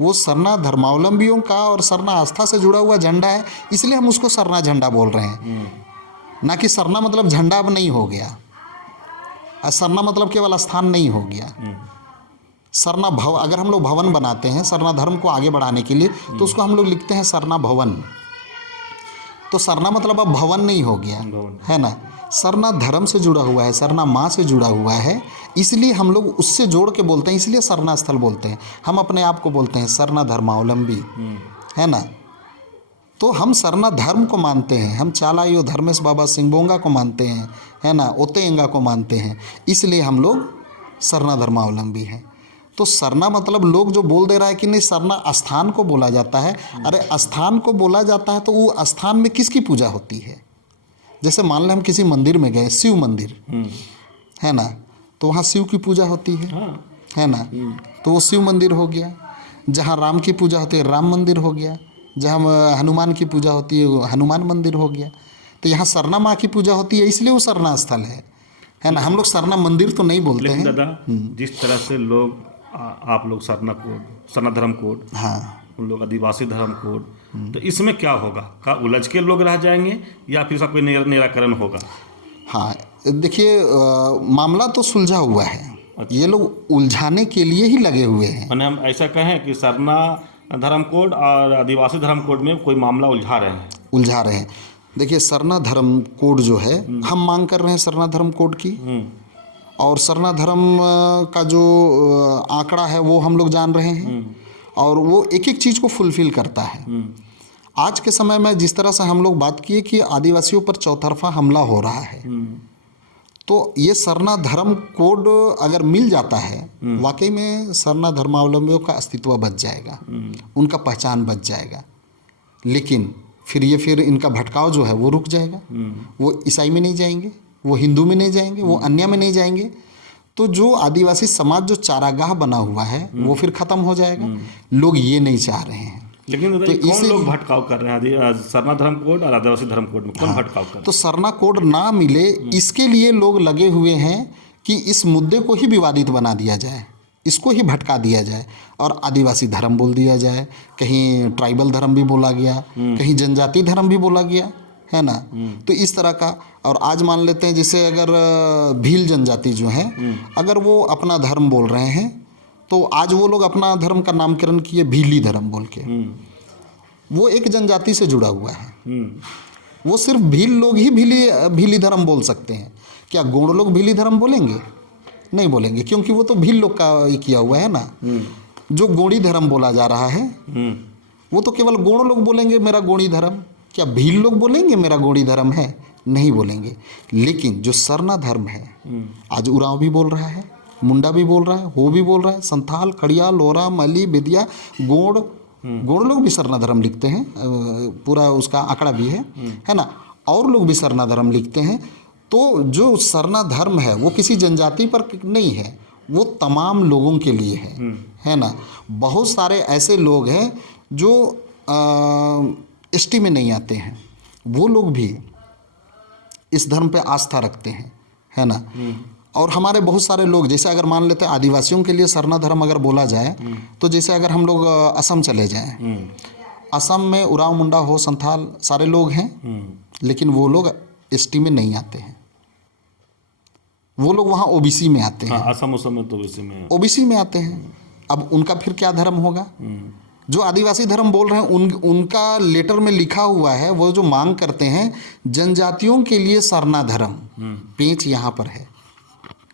वो सरना धर्मावलंबियों का और सरना आस्था से जुड़ा हुआ झंडा है, इसलिए हम उसको सरना झंडा बोल रहे हैं। ना कि सरना मतलब झंडा अब नहीं हो गया, सरना मतलब केवल स्थान नहीं हो गया। सरना अगर हम लोग भवन बनाते हैं सरना धर्म को आगे बढ़ाने के लिए, तो उसको हम लोग लिखते हैं सरना भवन। तो सरना मतलब अब भवन नहीं हो गया, है ना। सरना धर्म से जुड़ा हुआ है, सरना माँ से जुड़ा हुआ है, इसलिए हम लोग उससे जोड़ के बोलते हैं, इसलिए सरना स्थल बोलते हैं। हम अपने आप को बोलते हैं सरना धर्मावलंबी, है ना। तो हम सरना धर्म को मानते हैं, हम चालायो धर्मेश बाबा सिंहबोंगा को मानते हैं, है ना, ओतेंगा को मानते हैं, इसलिए हम लोग सरना धर्मावलंबी हैं। तो सरना मतलब लोग जो बोल दे रहा है कि नहीं सरना स्थान को बोला जाता है। अरे स्थान को बोला जाता है तो वो स्थान में किसकी पूजा होती है? जैसे मान लें हम किसी मंदिर में गए, शिव मंदिर है ना, तो वहाँ शिव की पूजा होती है ना, तो वो शिव मंदिर हो गया। जहाँ राम की पूजा होती है राम मंदिर हो गया, जहाँ हनुमान की पूजा होती है वो हनुमान मंदिर हो गया। तो यहाँ सरना माँ की पूजा होती है इसलिए वो सरना स्थल है ना। हम लोग सरना मंदिर तो नहीं बोलते लेकिन हैं। दादा, जिस तरह से लोग आप लोग सरना धर्म कोड, हाँ, उन लोग आदिवासी धर्म कोड, तो इसमें क्या होगा? क्या उलझ के लोग रह जाएंगे या फिर इसका कोई निराकरण होगा? हाँ, देखिए मामला तो सुलझा हुआ है। अच्छा। ये लोग उलझाने के लिए ही लगे हुए हैं। मैंने हम ऐसा कहें कि सरना धर्म कोड और आदिवासी धर्म कोड में कोई मामला उलझा रहे हैं। उलझा रहे हैं। देखिए सरना धर्म कोड जो है हम मांग कर रहे हैं सरना धर्म कोड की, और सरना धर्म का जो आंकड़ा है वो हम लोग जान रहे हैं, और वो एक एक चीज़ को फुलफिल करता है। आज के समय में जिस तरह से हम लोग बात किए कि आदिवासियों पर चौतरफा हमला हो रहा है, तो ये सरना धर्म कोड अगर मिल जाता है, वाकई में सरना धर्मावलंबियों का अस्तित्व बच जाएगा, उनका पहचान बच जाएगा। लेकिन फिर इनका भटकाव जो है वो रुक जाएगा। वो ईसाई में नहीं जाएंगे, वो हिंदू में नहीं जाएंगे, वो अन्य में नहीं जाएंगे। तो जो आदिवासी समाज जो चारागाह बना हुआ है वो फिर ख़त्म हो जाएगा। लोग ये नहीं चाह रहे हैं। लेकिन तो तो कौन इसे लोग भटकाव कर रहे हैं? सरना धर्म कोड और आदिवासी धर्म कोड में कौन भटकाव कर रहे तो सरना कोड ना मिले इसके लिए लोग लगे हुए हैं कि इस मुद्दे को ही विवादित बना दिया जाए, इसको ही भटका दिया जाए और आदिवासी धर्म बोल दिया जाए। कहीं ट्राइबल धर्म भी बोला गया, कहीं जनजाति धर्म भी बोला गया, है ना। तो इस तरह का। और आज मान लेते हैं जैसे अगर भील जनजाति जो है, अगर वो अपना धर्म बोल रहे हैं तो आज वो लोग अपना धर्म का नामकरण किए भीली धर्म बोल के। वो एक जनजाति से जुड़ा हुआ है। वो सिर्फ भील लोग ही भीली धर्म बोल सकते हैं। क्या गोंड लोग भीली धर्म बोलेंगे? नहीं बोलेंगे, क्योंकि वो तो भील लोग का ये किया हुआ है ना। जो गोंडी धर्म बोला जा रहा है वो तो केवल गोंड लोग बोलेंगे मेरा गोंडी धर्म। क्या भील लोग बोलेंगे मेरा गोंडी धर्म है? नहीं बोलेंगे। लेकिन जो सरना धर्म है, आज उरांव भी बोल रहा है, मुंडा भी बोल रहा है, हो भी बोल रहा है, संथाल, खड़िया, लोरा, मली, बेदिया, गोंड लोग भी सरना धर्म लिखते हैं। पूरा उसका आंकड़ा भी है ना। और लोग भी सरना धर्म लिखते हैं। तो जो सरना धर्म है वो किसी जनजाति पर नहीं है, वो तमाम लोगों के लिए है ना। बहुत सारे ऐसे लोग हैं जो एसटी में नहीं आते हैं, वो लोग भी इस धर्म पे आस्था रखते हैं, है ना। और हमारे बहुत सारे लोग, जैसे अगर मान लेते हैं आदिवासियों के लिए सरना धर्म अगर बोला जाए तो जैसे अगर हम लोग असम चले जाएं, असम में उरांव, मुंडा, हो, संथाल सारे लोग हैं, लेकिन वो लोग एसटी में नहीं आते हैं। वो लोग वहाँ ओबीसी में आते हैं। असम में तो ओबीसी में आते हैं। अब उनका फिर क्या धर्म होगा? जो आदिवासी धर्म बोल रहे हैं उनका लेटर में लिखा हुआ है, वो जो मांग करते हैं जनजातियों के लिए सरना धर्म। पेंच यहाँ पर है,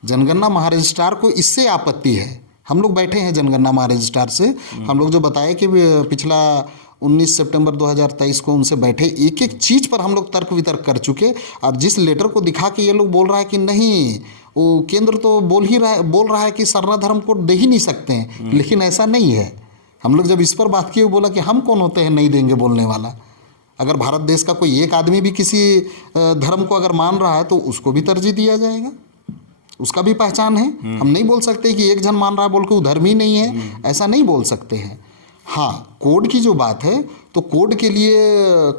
जनगणना महारजिस्ट्रार को इससे आपत्ति है। हम लोग बैठे हैं जनगणना महारजिस्ट्रार से, हम लोग जो बताए कि पिछला 19 सितंबर 2023 को उनसे बैठे, एक एक चीज़ पर हम लोग तर्क वितर्क कर चुके। और जिस लेटर को दिखा के ये लोग बोल रहा है कि नहीं, वो केंद्र तो बोल रहा है कि सरना धर्म को दे ही नहीं सकते हैं, लेकिन ऐसा नहीं है। हम लोग जब इस पर बात किए, बोला कि हम कौन होते हैं नहीं देंगे बोलने वाला। अगर भारत देश का कोई एक आदमी भी किसी धर्म को अगर मान रहा है तो उसको भी तरजीह दिया जाएगा, उसका भी पहचान है। हम नहीं बोल सकते कि एक जन मान रहा है बोल के वो धर्म ही नहीं है, ऐसा नहीं बोल सकते हैं। हाँ, कोड की जो बात है, तो कोड के लिए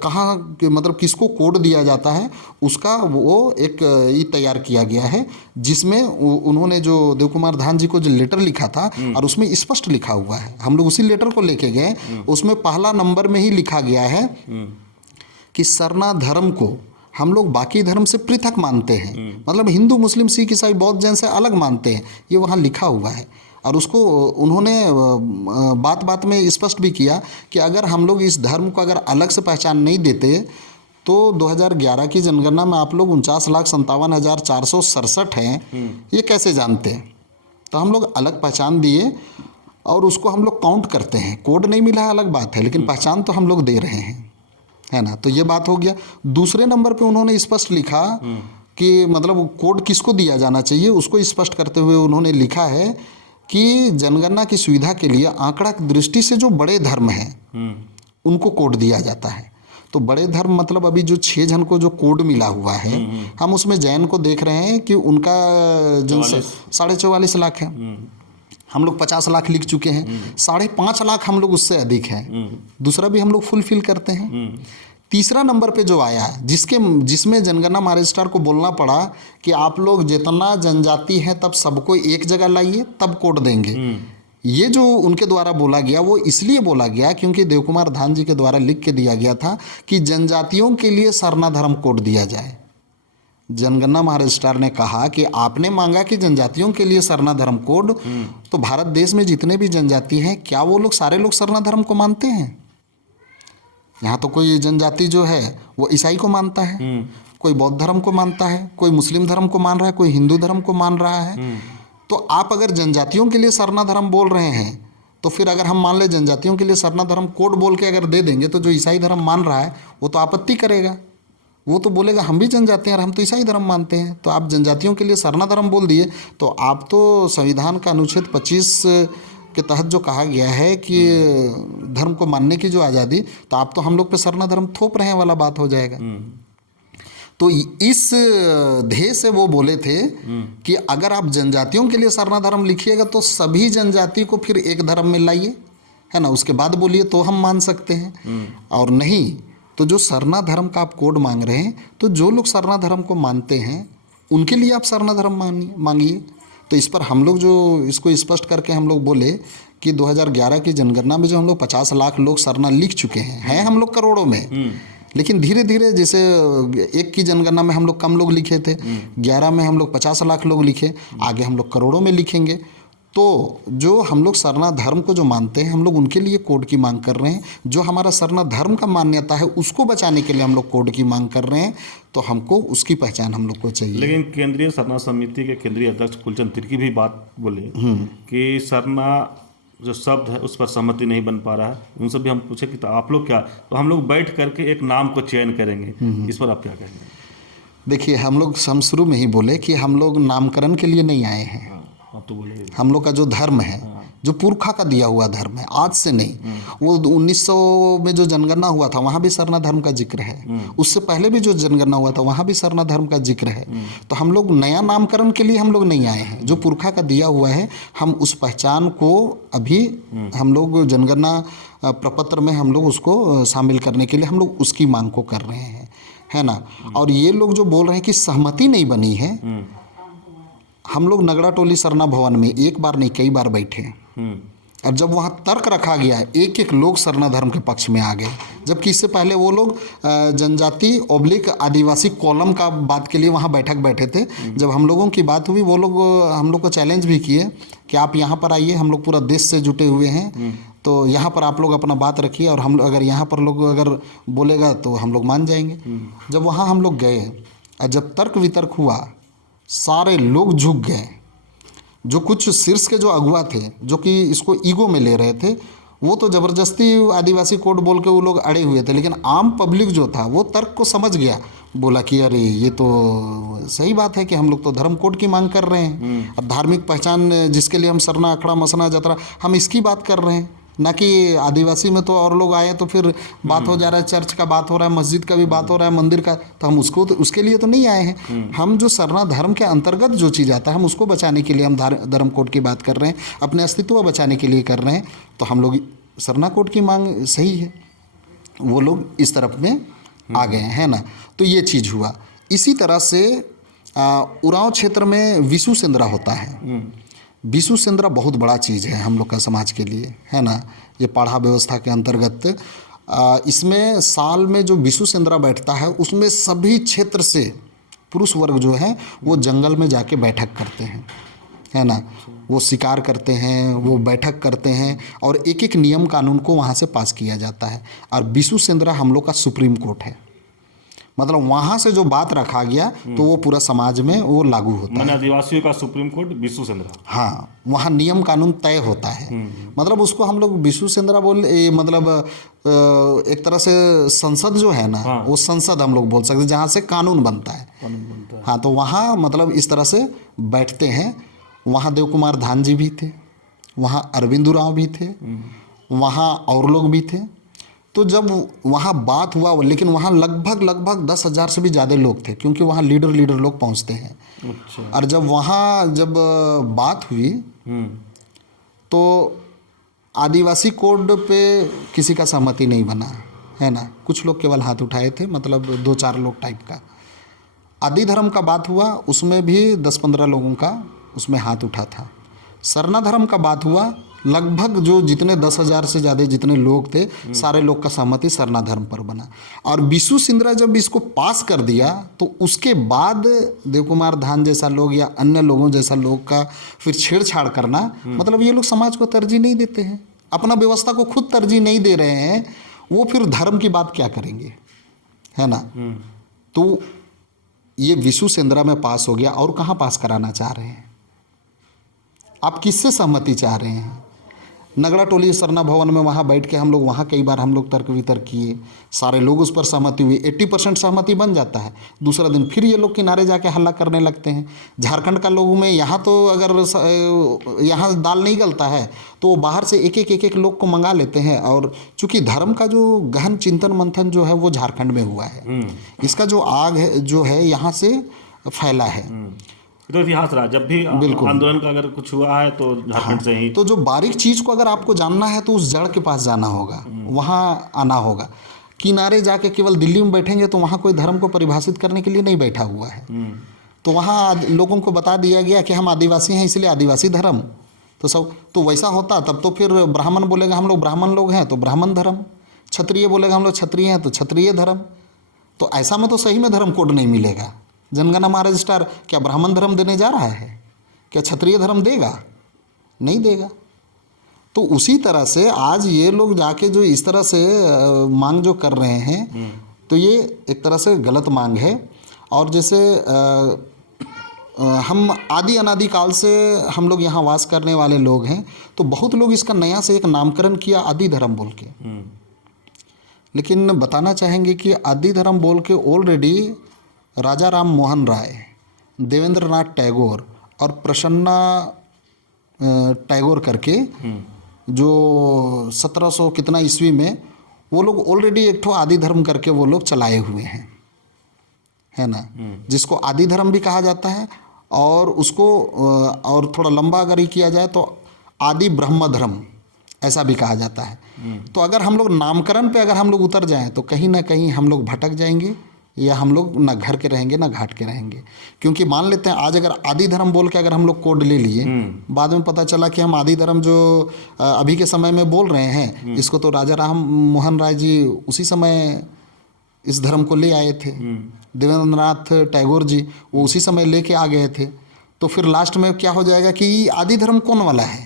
कहाँ मतलब किसको कोड दिया जाता है, उसका वो एक ये तैयार किया गया है, जिसमें उन्होंने जो देव कुमार धान जी को जो लेटर लिखा था, और उसमें स्पष्ट लिखा हुआ है। हम लोग उसी लेटर को लेके गए, उसमें पहला नंबर में ही लिखा गया है कि सरना धर्म को हम लोग बाकी धर्म से पृथक मानते हैं। मतलब हिंदू, मुस्लिम, सिख, ईसाई, बौद्ध जैन से अलग मानते हैं, ये वहाँ लिखा हुआ है। और उसको उन्होंने बात बात में स्पष्ट भी किया कि अगर हम लोग इस धर्म को अगर अलग से पहचान नहीं देते तो 2011 की जनगणना में आप लोग 49,57,467 हैं, ये कैसे जानते हैं? तो हम लोग अलग पहचान दिए और उसको हम लोग काउंट करते हैं। कोड नहीं मिला है अलग बात है, लेकिन पहचान तो हम लोग दे रहे हैं, है ना। तो ये बात हो गया। दूसरे नंबर पे उन्होंने स्पष्ट लिखा कि मतलब कोड किसको दिया जाना चाहिए, उसको स्पष्ट करते हुए उन्होंने लिखा है कि जनगणना की सुविधा के लिए आंकड़ा की दृष्टि से जो बड़े धर्म हैं उनको कोड दिया जाता है। तो बड़े धर्म मतलब अभी जो 6 जन को जो कोड मिला हुआ है, हम उसमें जैन को देख रहे हैं कि उनका 44.5 लाख है। हम लोग 50 लाख लिख चुके हैं, 5.5 लाख हम लोग उससे अधिक हैं, दूसरा भी हम लोग फुलफिल करते हैं। तीसरा नंबर पे जो आया जिसमें जनगणना महाराष्ट्र को बोलना पड़ा कि आप लोग जितना जनजाति है तब सबको एक जगह लाइए तब कोड देंगे। ये जो उनके द्वारा बोला गया वो इसलिए बोला गया क्योंकि देव कुमार धान जी के द्वारा लिख के दिया गया था कि जनजातियों के लिए सरना धर्म कोड दिया जाए। जनगणना महाराष्ट्र ने कहा कि आपने मांगा कि जनजातियों के लिए सरना धर्म कोड, तो भारत देश में जितने भी जनजाति हैं क्या वो लोग सारे लोग सरना धर्म को मानते हैं? यहाँ तो कोई जनजाति जो है वो ईसाई को मानता है, कोई बौद्ध धर्म को मानता है, कोई मुस्लिम धर्म को मान रहा है, कोई हिंदू धर्म को मान रहा है। तो आप अगर जनजातियों के लिए सरना धर्म बोल रहे हैं तो फिर अगर हम मान ले जनजातियों के लिए सरना धर्म कोड बोल के अगर दे देंगे तो जो ईसाई धर्म मान रहा है वो तो आपत्ति करेगा, वो तो बोलेगा हम भी जनजाति हैं और हम तो ईसाई धर्म मानते हैं। तो आप जनजातियों के लिए सरना धर्म बोल दिए तो आप तो संविधान का अनुच्छेद 25 के तहत जो कहा गया है कि धर्म को मानने की जो आज़ादी, तो आप तो हम लोग पे सरना धर्म थोप रहे हैं वाला बात हो जाएगा। तो इस ध्येय से वो बोले थे कि अगर आप जनजातियों के लिए सरना धर्म लिखिएगा तो सभी जनजाति को फिर एक धर्म में लाइए, है ना, उसके बाद बोलिए तो हम मान सकते हैं। और नहीं तो जो सरना धर्म का आप कोड मांग रहे हैं तो जो लोग सरना धर्म को मानते हैं उनके लिए आप सरना धर्म मांगिए। तो इस पर हम लोग जो इसको स्पष्ट करके हम लोग बोले कि 2011 की जनगणना में जो हम लोग 50 लाख लोग सरना लिख चुके हैं हम लोग करोड़ों में, लेकिन धीरे धीरे जैसे 1 की जनगणना में हम लोग कम लोग लिखे थे, 11 में हम लोग 50 लाख लोग लिखे, आगे हम लोग करोड़ों में लिखेंगे। तो जो हम लोग सरना धर्म को जो मानते हैं हम लोग उनके लिए कोड की मांग कर रहे हैं। जो हमारा सरना धर्म का मान्यता है उसको बचाने के लिए हम लोग कोड की मांग कर रहे हैं, तो हमको उसकी पहचान हम लोग को चाहिए। लेकिन केंद्रीय सरना समिति के केंद्रीय अध्यक्ष कुलचंद तिर्की भी बात बोले कि सरना जो शब्द है उस पर सहमति नहीं बन पा रहा है। उनसे भी हम पूछे कि तो आप लोग क्या, तो हम लोग बैठ करके एक नाम को चयन करेंगे, इस पर आप क्या कहेंगे? देखिए हम शुरू में ही बोले कि हम लोग नामकरण के लिए नहीं आए हैं। तो बोले हम लोग का जो धर्म है जो पुरखा का दिया हुआ धर्म है, आज से नहीं। वो 1900 में जो जनगणना हुआ था वहाँ भी सरना धर्म का जिक्र है, उससे पहले भी जो जनगणना हुआ था वहाँ भी सरना धर्म का जिक्र है। तो हम लोग नया नामकरण के लिए हम लोग नहीं आए हैं। जो पुरखा का दिया हुआ है हम उस पहचान को अभी हम लोग जनगणना प्रपत्र में हम लोग उसको शामिल करने के लिए हम लोग उसकी मांग को कर रहे हैं, है ना। और ये लोग जो बोल रहे हैं कि सहमति नहीं बनी है, हम लोग नगड़ा टोली सरना भवन में एक बार नहीं कई बार बैठे और जब वहाँ तर्क रखा गया एक एक लोग सरना धर्म के पक्ष में आ गए, जबकि इससे पहले वो लोग जनजाति ओब्लिक आदिवासी कॉलम का बात के लिए वहाँ बैठे थे। जब हम लोगों की बात हुई वो लोग हम लोग को चैलेंज भी किए कि आप यहाँ पर आइए, हम लोग पूरा देश से जुटे हुए हैं, तो यहाँ पर आप लोग अपना बात रखिए और हम अगर यहाँ पर लोग अगर बोलेगा तो हम लोग मान जाएंगे। जब वहाँ हम लोग गए और जब तर्क वितर्क हुआ सारे लोग झुक गए। जो कुछ शीर्ष के जो अगुआ थे जो कि इसको ईगो में ले रहे थे वो तो ज़बरदस्ती आदिवासी कोड बोल के वो लोग अड़े हुए थे, लेकिन आम पब्लिक जो था वो तर्क को समझ गया, बोला कि अरे ये तो सही बात है कि हम लोग तो धर्म कोड की मांग कर रहे हैं। अब धार्मिक पहचान जिसके लिए हम सरना अखड़ा मसना जतरा हम इसकी बात कर रहे हैं, ना कि आदिवासी में तो और लोग आए तो फिर बात हो जा रहा है, चर्च का बात हो रहा है, मस्जिद का भी बात हो रहा है, मंदिर का, तो हम उसको तो उसके लिए तो नहीं आए हैं। हम जो सरना धर्म के अंतर्गत जो चीज़ आता है हम उसको बचाने के लिए हम धर्म कोड की बात कर रहे हैं, अपने अस्तित्व बचाने के लिए कर रहे हैं। तो हम लोग सरना कोड की मांग सही है, वो लोग इस तरफ में आ गए हैं, है ना। तो ये चीज़ हुआ। इसी तरह से उरांव क्षेत्र में विशु सेंद्रा होता है। विशु सेंद्रा बहुत बड़ा चीज़ है हम लोग का समाज के लिए, है ना। ये पाढ़ा व्यवस्था के अंतर्गत इसमें साल में जो विशु सेंद्रा बैठता है उसमें सभी क्षेत्र से पुरुष वर्ग जो है वो जंगल में जाके बैठक करते हैं, है ना। वो शिकार करते हैं, वो बैठक करते हैं और एक एक नियम कानून को वहाँ से पास किया जाता है। और विशु सेंद्रा हम लोग का सुप्रीम कोर्ट है, मतलब वहाँ से जो बात रखा गया तो वो पूरा समाज में वो लागू होता है। आदिवासियों का सुप्रीम कोर्ट विशु सेंद्रा, हाँ, वहाँ नियम कानून तय होता है। मतलब उसको हम लोग विशु सेंद्रा मतलब एक तरह से संसद जो है ना, वो संसद हम लोग बोल सकते हैं जहाँ से कानून बनता है। हाँ, तो वहाँ मतलब इस तरह से बैठते हैं। वहाँ देव कुमार धान जी भी थे, वहाँ अरविंद उरांव भी थे, वहाँ और लोग भी थे। तो जब वहाँ बात हुआ, लेकिन वहाँ लगभग 10,000 से भी ज़्यादा लोग थे क्योंकि वहाँ लीडर लोग पहुँचते हैं। अच्छा। और जब वहाँ बात हुई तो आदिवासी कोड पे किसी का सहमति नहीं बना है ना, कुछ लोग केवल हाथ उठाए थे, मतलब 2-4 लोग टाइप का। आदि धर्म का बात हुआ, उसमें भी 10-15 लोगों का उसमें हाथ उठा था। सरना धर्म का बात हुआ, लगभग जो जितने 10,000 से ज़्यादा जितने लोग थे, सारे लोग का सहमति सरना धर्म पर बना। और बिशु सिंद्रा जब इसको पास कर दिया तो उसके बाद देव कुमार धान जैसा लोग या अन्य लोगों जैसा लोग का फिर छेड़छाड़ करना, मतलब ये लोग समाज को तरजीह नहीं देते हैं, अपना व्यवस्था को खुद तरजीह नहीं दे रहे हैं, वो फिर धर्म की बात क्या करेंगे, है ना। तो ये विशु सिंद्रा में पास हो गया, और कहाँ पास कराना चाह रहे हैं आप, किससे सहमति चाह रहे हैं। नगड़ा टोली सरना भवन में वहाँ बैठ के हम लोग वहाँ कई बार हम लोग तर्क वितर्क किए, सारे लोग उस पर सहमति हुई, 80% सहमति बन जाता है। दूसरा दिन फिर ये लोग किनारे जाके हल्ला करने लगते हैं। झारखंड का लोगों में यहाँ तो अगर यहाँ दाल नहीं गलता है तो बाहर से एक एक लोग को मंगा लेते हैं। और चूँकि धर्म का जो गहन चिंतन मंथन जो है वो झारखंड में हुआ है, इसका जो आग है जो है यहाँ से फैला है। तो इतिहास रहा, जब भी आंदोलन का अगर कुछ हुआ है तो झारखंड से ही। तो जो बारीक चीज़ को अगर आपको जानना है तो उस जड़ के पास जाना होगा, वहाँ आना होगा। किनारे जाके केवल दिल्ली में बैठेंगे तो वहाँ कोई धर्म को परिभाषित करने के लिए नहीं बैठा हुआ है। तो वहाँ लोगों को बता दिया गया कि हम आदिवासी हैं इसलिए आदिवासी धर्म, तो सब तो वैसा होता तब तो फिर ब्राह्मण बोलेगा हम लोग ब्राह्मण लोग हैं तो ब्राह्मण धर्म, क्षत्रिय बोलेगा हम लोग क्षत्रिय हैं तो क्षत्रिय धर्म। तो ऐसा में तो सही में धर्म कोड नहीं मिलेगा। जनगणना महारजिस्ट्रार क्या ब्राह्मण धर्म देने जा रहा है, क्या क्षत्रिय धर्म देगा, नहीं देगा। तो उसी तरह से आज ये लोग जाके जो इस तरह से मांग जो कर रहे हैं तो ये एक तरह से गलत मांग है। और जैसे हम आदि अनादि काल से हम लोग यहाँ वास करने वाले लोग हैं, तो बहुत लोग इसका नया से एक नामकरण किया आदि धर्म बोल के। लेकिन बताना चाहेंगे कि आदि धर्म बोल के ऑलरेडी राजा राम मोहन राय, देवेंद्रनाथ टैगोर और प्रसन्ना टैगोर करके जो 1700 कितना ईस्वी में वो लोग ऑलरेडी एक ठो आदि धर्म करके वो लोग चलाए हुए हैं, है ना, जिसको आदि धर्म भी कहा जाता है। और उसको और थोड़ा लंबा अगर ये किया जाए तो आदि ब्रह्म धर्म ऐसा भी कहा जाता है। तो अगर हम लोग नामकरण पे अगर हम लोग उतर जाएं तो कहीं ना कहीं हम लोग भटक जाएंगे, या हम लोग ना घर के रहेंगे ना घाट के रहेंगे। क्योंकि मान लेते हैं आज अगर आदि धर्म बोल के अगर हम लोग कोड ले लिए, बाद में पता चला कि हम आदि धर्म जो अभी के समय में बोल रहे हैं इसको तो राजा राम मोहन राय जी उसी समय इस धर्म को ले आए थे, देवेंद्रनाथ टैगोर जी वो उसी समय लेके आ गए थे। तो फिर लास्ट में क्या हो जाएगा कि आदि धर्म कौन वाला है,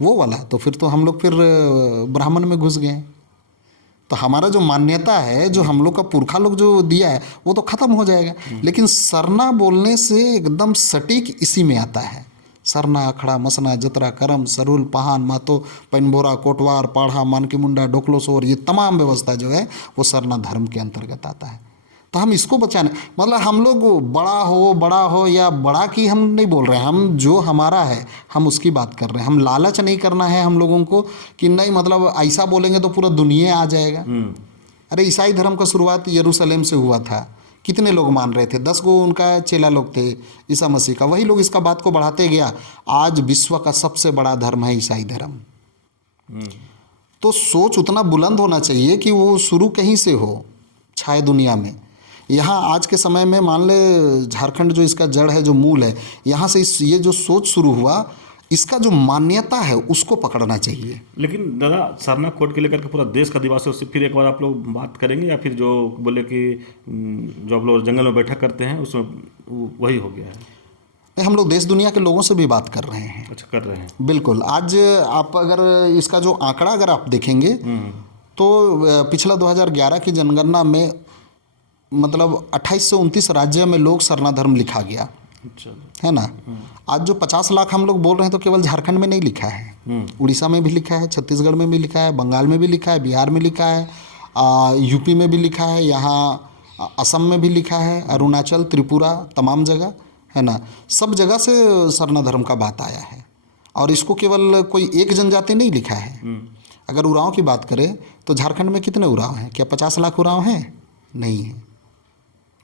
वो वाला। तो फिर तो हम लोग फिर ब्राह्मण में घुस गए। तो हमारा जो मान्यता है जो हम लोग का पुरखा लोग जो दिया है वो तो ख़त्म हो जाएगा। लेकिन सरना बोलने से एकदम सटीक इसी में आता है। सरना, अखड़ा, मसना, जतरा, करम, सरुल, पहान, मातो, पैनभोरा, कोटवार, पाढ़ा, मानकी मुंडा, डोकलोसोर, ये तमाम व्यवस्था जो है वो सरना धर्म के अंतर्गत आता है। तो हम इसको बचाने, मतलब हम लोग बड़ा हो या बड़ा की हम नहीं बोल रहे हैं, हम जो हमारा है हम उसकी बात कर रहे हैं। हम लालच नहीं करना है हम लोगों को कि नहीं मतलब ऐसा बोलेंगे तो पूरा दुनिया आ जाएगा। अरे ईसाई धर्म का शुरुआत यरूशलेम से हुआ था, कितने लोग मान रहे थे, 10 गो उनका चेला लोग थे ईसा मसीह का, वही लोग इसका बात को बढ़ाते गया। आज विश्व का सबसे बड़ा धर्म है ईसाई धर्म। तो सोच उतना बुलंद होना चाहिए कि वो शुरू कहीं से हो, छाए दुनिया में। यहाँ आज के समय में मान ले झारखंड जो इसका जड़ है, जो मूल है, यहाँ से ये जो सोच शुरू हुआ, इसका जो मान्यता है उसको पकड़ना चाहिए। लेकिन दादा सरना कोड के लेकर के पूरा देश का दिवस है, उससे फिर एक बार आप लोग बात करेंगे या फिर जो बोले कि जो आप लोग जंगल में बैठक करते हैं उसमें वही हो गया है? हम लोग देश दुनिया के लोगों से भी बात कर रहे हैं। अच्छा, कर रहे हैं, बिल्कुल। आज आप अगर इसका जो आंकड़ा अगर आप देखेंगे तो पिछला 2011 की जनगणना में मतलब 28 से 29 राज्य में लोग सरना धर्म लिखा गया। अच्छा, है ना। आज जो 50 लाख हम लोग बोल रहे हैं तो केवल झारखंड में नहीं लिखा है, उड़ीसा में भी लिखा है, छत्तीसगढ़ में भी लिखा है, बंगाल में भी लिखा है, बिहार में लिखा है, यूपी में भी लिखा है, यहाँ असम में भी लिखा है, अरुणाचल, त्रिपुरा, तमाम जगह, है ना, सब जगह से सरना धर्म का बात आया है। और इसको केवल कोई एक जनजाति नहीं लिखा है। अगर उरांव की बात करें तो झारखंड में कितने उरांव हैं? क्या 50 लाख उरांव हैं? नहीं है।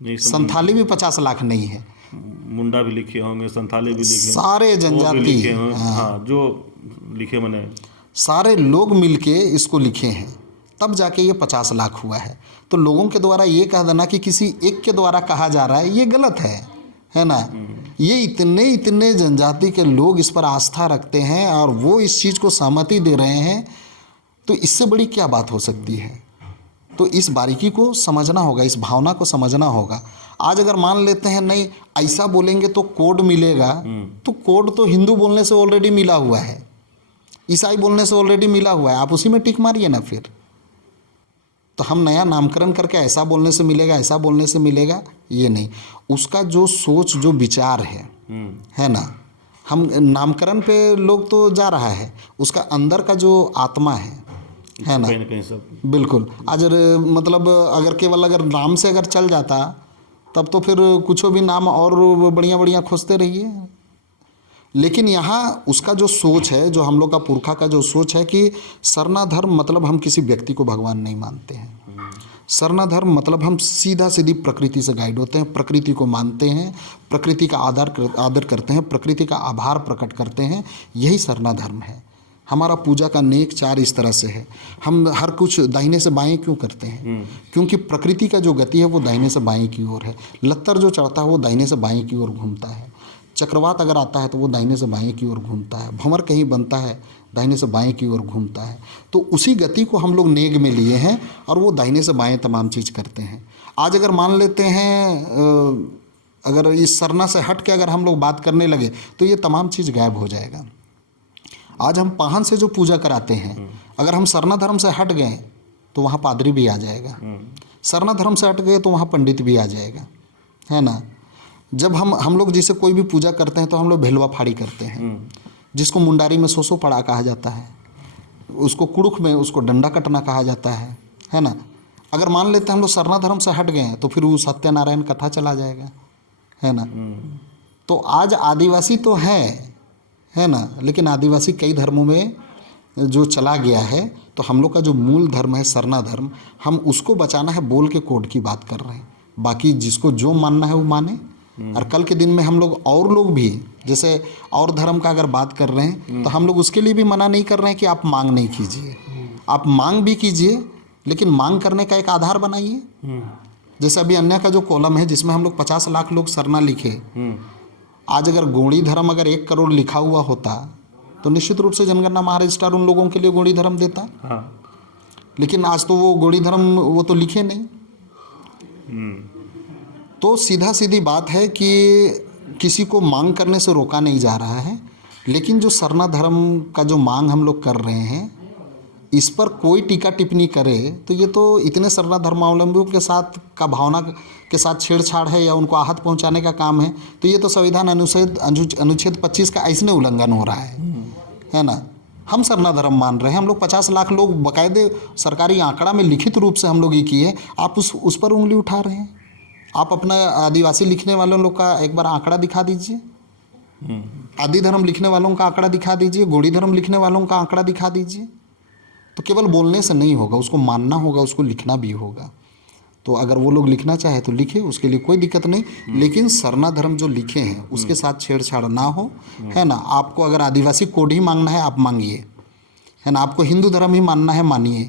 संथाली भी 50 लाख नहीं है। मुंडा भी लिखे होंगे, संथाली भी लिखे, सारे वो भी जनजाति, लिखे होंगे, हाँ जो लिखे मैंने। सारे लोग मिलके इसको लिखे हैं, तब जाके ये 50 लाख हुआ है। तो लोगों के द्वारा ये कह देना कि किसी एक के द्वारा कहा जा रहा है, ये गलत है ना। ये इतने इतने जनजाति के लोग इस पर आस्था रखते हैं और वो इस चीज़ को सहमति दे रहे हैं, तो इससे बड़ी क्या बात हो सकती है। तो इस बारीकी को समझना होगा, इस भावना को समझना होगा। आज अगर मान लेते हैं नहीं ऐसा बोलेंगे तो कोड मिलेगा, तो कोड तो हिंदू बोलने से ऑलरेडी मिला हुआ है, ईसाई बोलने से ऑलरेडी मिला हुआ है, आप उसी में टिक मारिए ना फिर। तो हम नया नामकरण करके ऐसा बोलने से मिलेगा, ऐसा बोलने से मिलेगा, ये नहीं। उसका जो सोच जो विचार है ना, हम नामकरण पे लोग तो जा रहा है, उसका अंदर का जो आत्मा है ना, कहीं ना कहीं सब बिल्कुल। आज मतलब अगर केवल अगर नाम से अगर चल जाता तब तो फिर कुछ भी नाम और बढ़िया बढ़िया खोजते रहिए। लेकिन यहाँ उसका जो सोच है, जो हम लोग का पुरखा का जो सोच है कि सरना धर्म मतलब हम किसी व्यक्ति को भगवान नहीं मानते हैं। सरना धर्म मतलब हम सीधा सीधी प्रकृति से गाइड होते हैं, प्रकृति को मानते हैं, प्रकृति का आदर करते हैं, प्रकृति का आभार प्रकट करते हैं। यही सरना धर्म है। हमारा पूजा का नेक चार इस तरह से है। हम हर कुछ दाहिने से बाएं क्यों करते हैं? क्योंकि प्रकृति का जो गति है वो दाहिने से बाएं की ओर है। लत्तर जो चढ़ता है वो दाहिने से बाएं की ओर घूमता है। चक्रवात अगर आता है तो वो दाहिने से बाएं की ओर घूमता है। भंवर कहीं बनता है दाहिने से बाएं की ओर घूमता है। तो उसी गति को हम लोग नेग में लिए हैं और वो दाहिने से बाएं तमाम चीज़ करते हैं। आज अगर मान लेते हैं अगर इस सरना से हट के अगर हम लोग बात करने लगे तो ये तमाम चीज़ गायब हो जाएगा। आज हम पाहन से जो पूजा कराते हैं, अगर हम सरना धर्म से हट गए तो वहाँ पादरी भी आ जाएगा। सरना धर्म से हट गए तो वहाँ पंडित भी आ जाएगा, है ना। जब हम लोग जिसे कोई भी पूजा करते हैं तो हम लोग भेलवा फाड़ी करते हैं, जिसको मुंडारी में सोसो पड़ा कहा जाता है, उसको कुड़ुख में उसको डंडा कटना कहा जाता है ना। अगर मान लेते हैं हम लोग सरना धर्म से हट गए तो फिर वो सत्यनारायण कथा चला जाएगा, है ना। तो आज आदिवासी तो है ना, लेकिन आदिवासी कई धर्मों में जो चला गया है। तो हम लोग का जो मूल धर्म है सरना धर्म, हम उसको बचाना है, बोल के कोड की बात कर रहे हैं। बाकी जिसको जो मानना है वो माने। और कल के दिन में हम लोग और लोग भी जैसे और धर्म का अगर बात कर रहे हैं तो हम लोग उसके लिए भी मना नहीं कर रहे हैं कि आप मांग नहीं कीजिए, आप मांग भी कीजिए, लेकिन मांग करने का एक आधार बनाइए। जैसे अभी अन्य का जो कॉलम है जिसमें हम लोग 50 लाख लोग सरना लिखे, आज अगर गोंडी धर्म अगर 1 करोड़ लिखा हुआ होता तो निश्चित रूप से जनगणना महारजिस्ट्रार उन लोगों के लिए गोंडी धर्म देता। लेकिन आज तो वो गोंडी धर्म वो तो लिखे नहीं। तो सीधा सीधी बात है कि किसी को मांग करने से रोका नहीं जा रहा है, लेकिन जो सरना धर्म का जो मांग हम लोग कर रहे हैं इस पर कोई टीका टिप्पणी करे तो ये तो इतने सरना धर्मावलंबियों के साथ का भावना के साथ छेड़छाड़ है या उनको आहत पहुंचाने का काम है। तो ये तो संविधान अनुच्छेद 25 का ऐसने उल्लंघन हो रहा है ना। हम सरना धर्म मान रहे हैं, हम लोग 50 लाख लोग बाकायदे सरकारी आंकड़ा में लिखित रूप से हम लोग ये किए, आप उस पर उंगली उठा रहे हैं। आप अपना आदिवासी लिखने वालों लोग का एक बार आंकड़ा दिखा दीजिए, आदि धर्म लिखने वालों का आंकड़ा दिखा दीजिए, गोड़ी धर्म लिखने वालों का आंकड़ा दिखा दीजिए। तो केवल बोलने से नहीं होगा, उसको मानना होगा, उसको लिखना भी होगा। तो अगर वो लोग लिखना चाहे तो लिखे, उसके लिए कोई दिक्कत नहीं। लेकिन सरना धर्म जो लिखे हैं उसके साथ छेड़छाड़ ना हो, है ना। आपको अगर आदिवासी कोड ही मांगना है आप मांगिए, है ना। आपको हिंदू धर्म ही मानना है मानिए,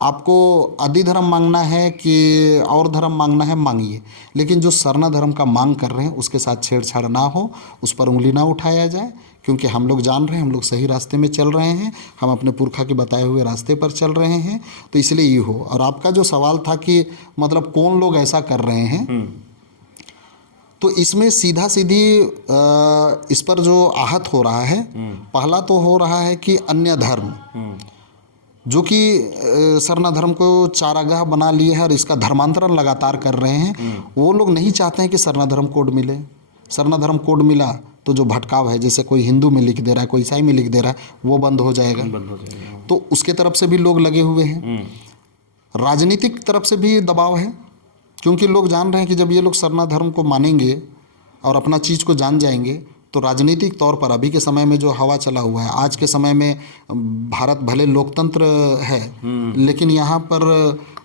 आपको आदि धर्म मांगना है कि और धर्म मांगना है मांगिए। लेकिन जो सरना धर्म का मांग कर रहे हैं उसके साथ छेड़छाड़ ना हो, उस पर उंगली ना उठाया जाए। क्योंकि हम लोग जान रहे हैं हम लोग सही रास्ते में चल रहे हैं, हम अपने पुरखा के बताए हुए रास्ते पर चल रहे हैं। तो इसलिए ये हो। और आपका जो सवाल था कि मतलब कौन लोग ऐसा कर रहे हैं, तो इसमें सीधा सीधी इस पर जो आहत हो रहा है, पहला तो हो रहा है कि अन्य धर्म जो कि सरना धर्म को चारागाह बना लिए है और इसका धर्मांतरण लगातार कर रहे हैं, वो लोग नहीं चाहते हैं कि सरना धर्म कोड मिले। सरना धर्म कोड मिला तो जो भटकाव है, जैसे कोई हिंदू में लिख दे रहा है, कोई ईसाई में लिख दे रहा है, वो बंद हो जाएगा। तो उसके तरफ से भी लोग लगे हुए हैं। राजनीतिक तरफ से भी दबाव है, क्योंकि लोग जान रहे हैं कि जब ये लोग सरना धर्म को मानेंगे और अपना चीज़ को जान जाएंगे तो राजनीतिक तौर पर अभी के समय में जो हवा चला हुआ है, आज के समय में भारत भले लोकतंत्र है लेकिन यहाँ पर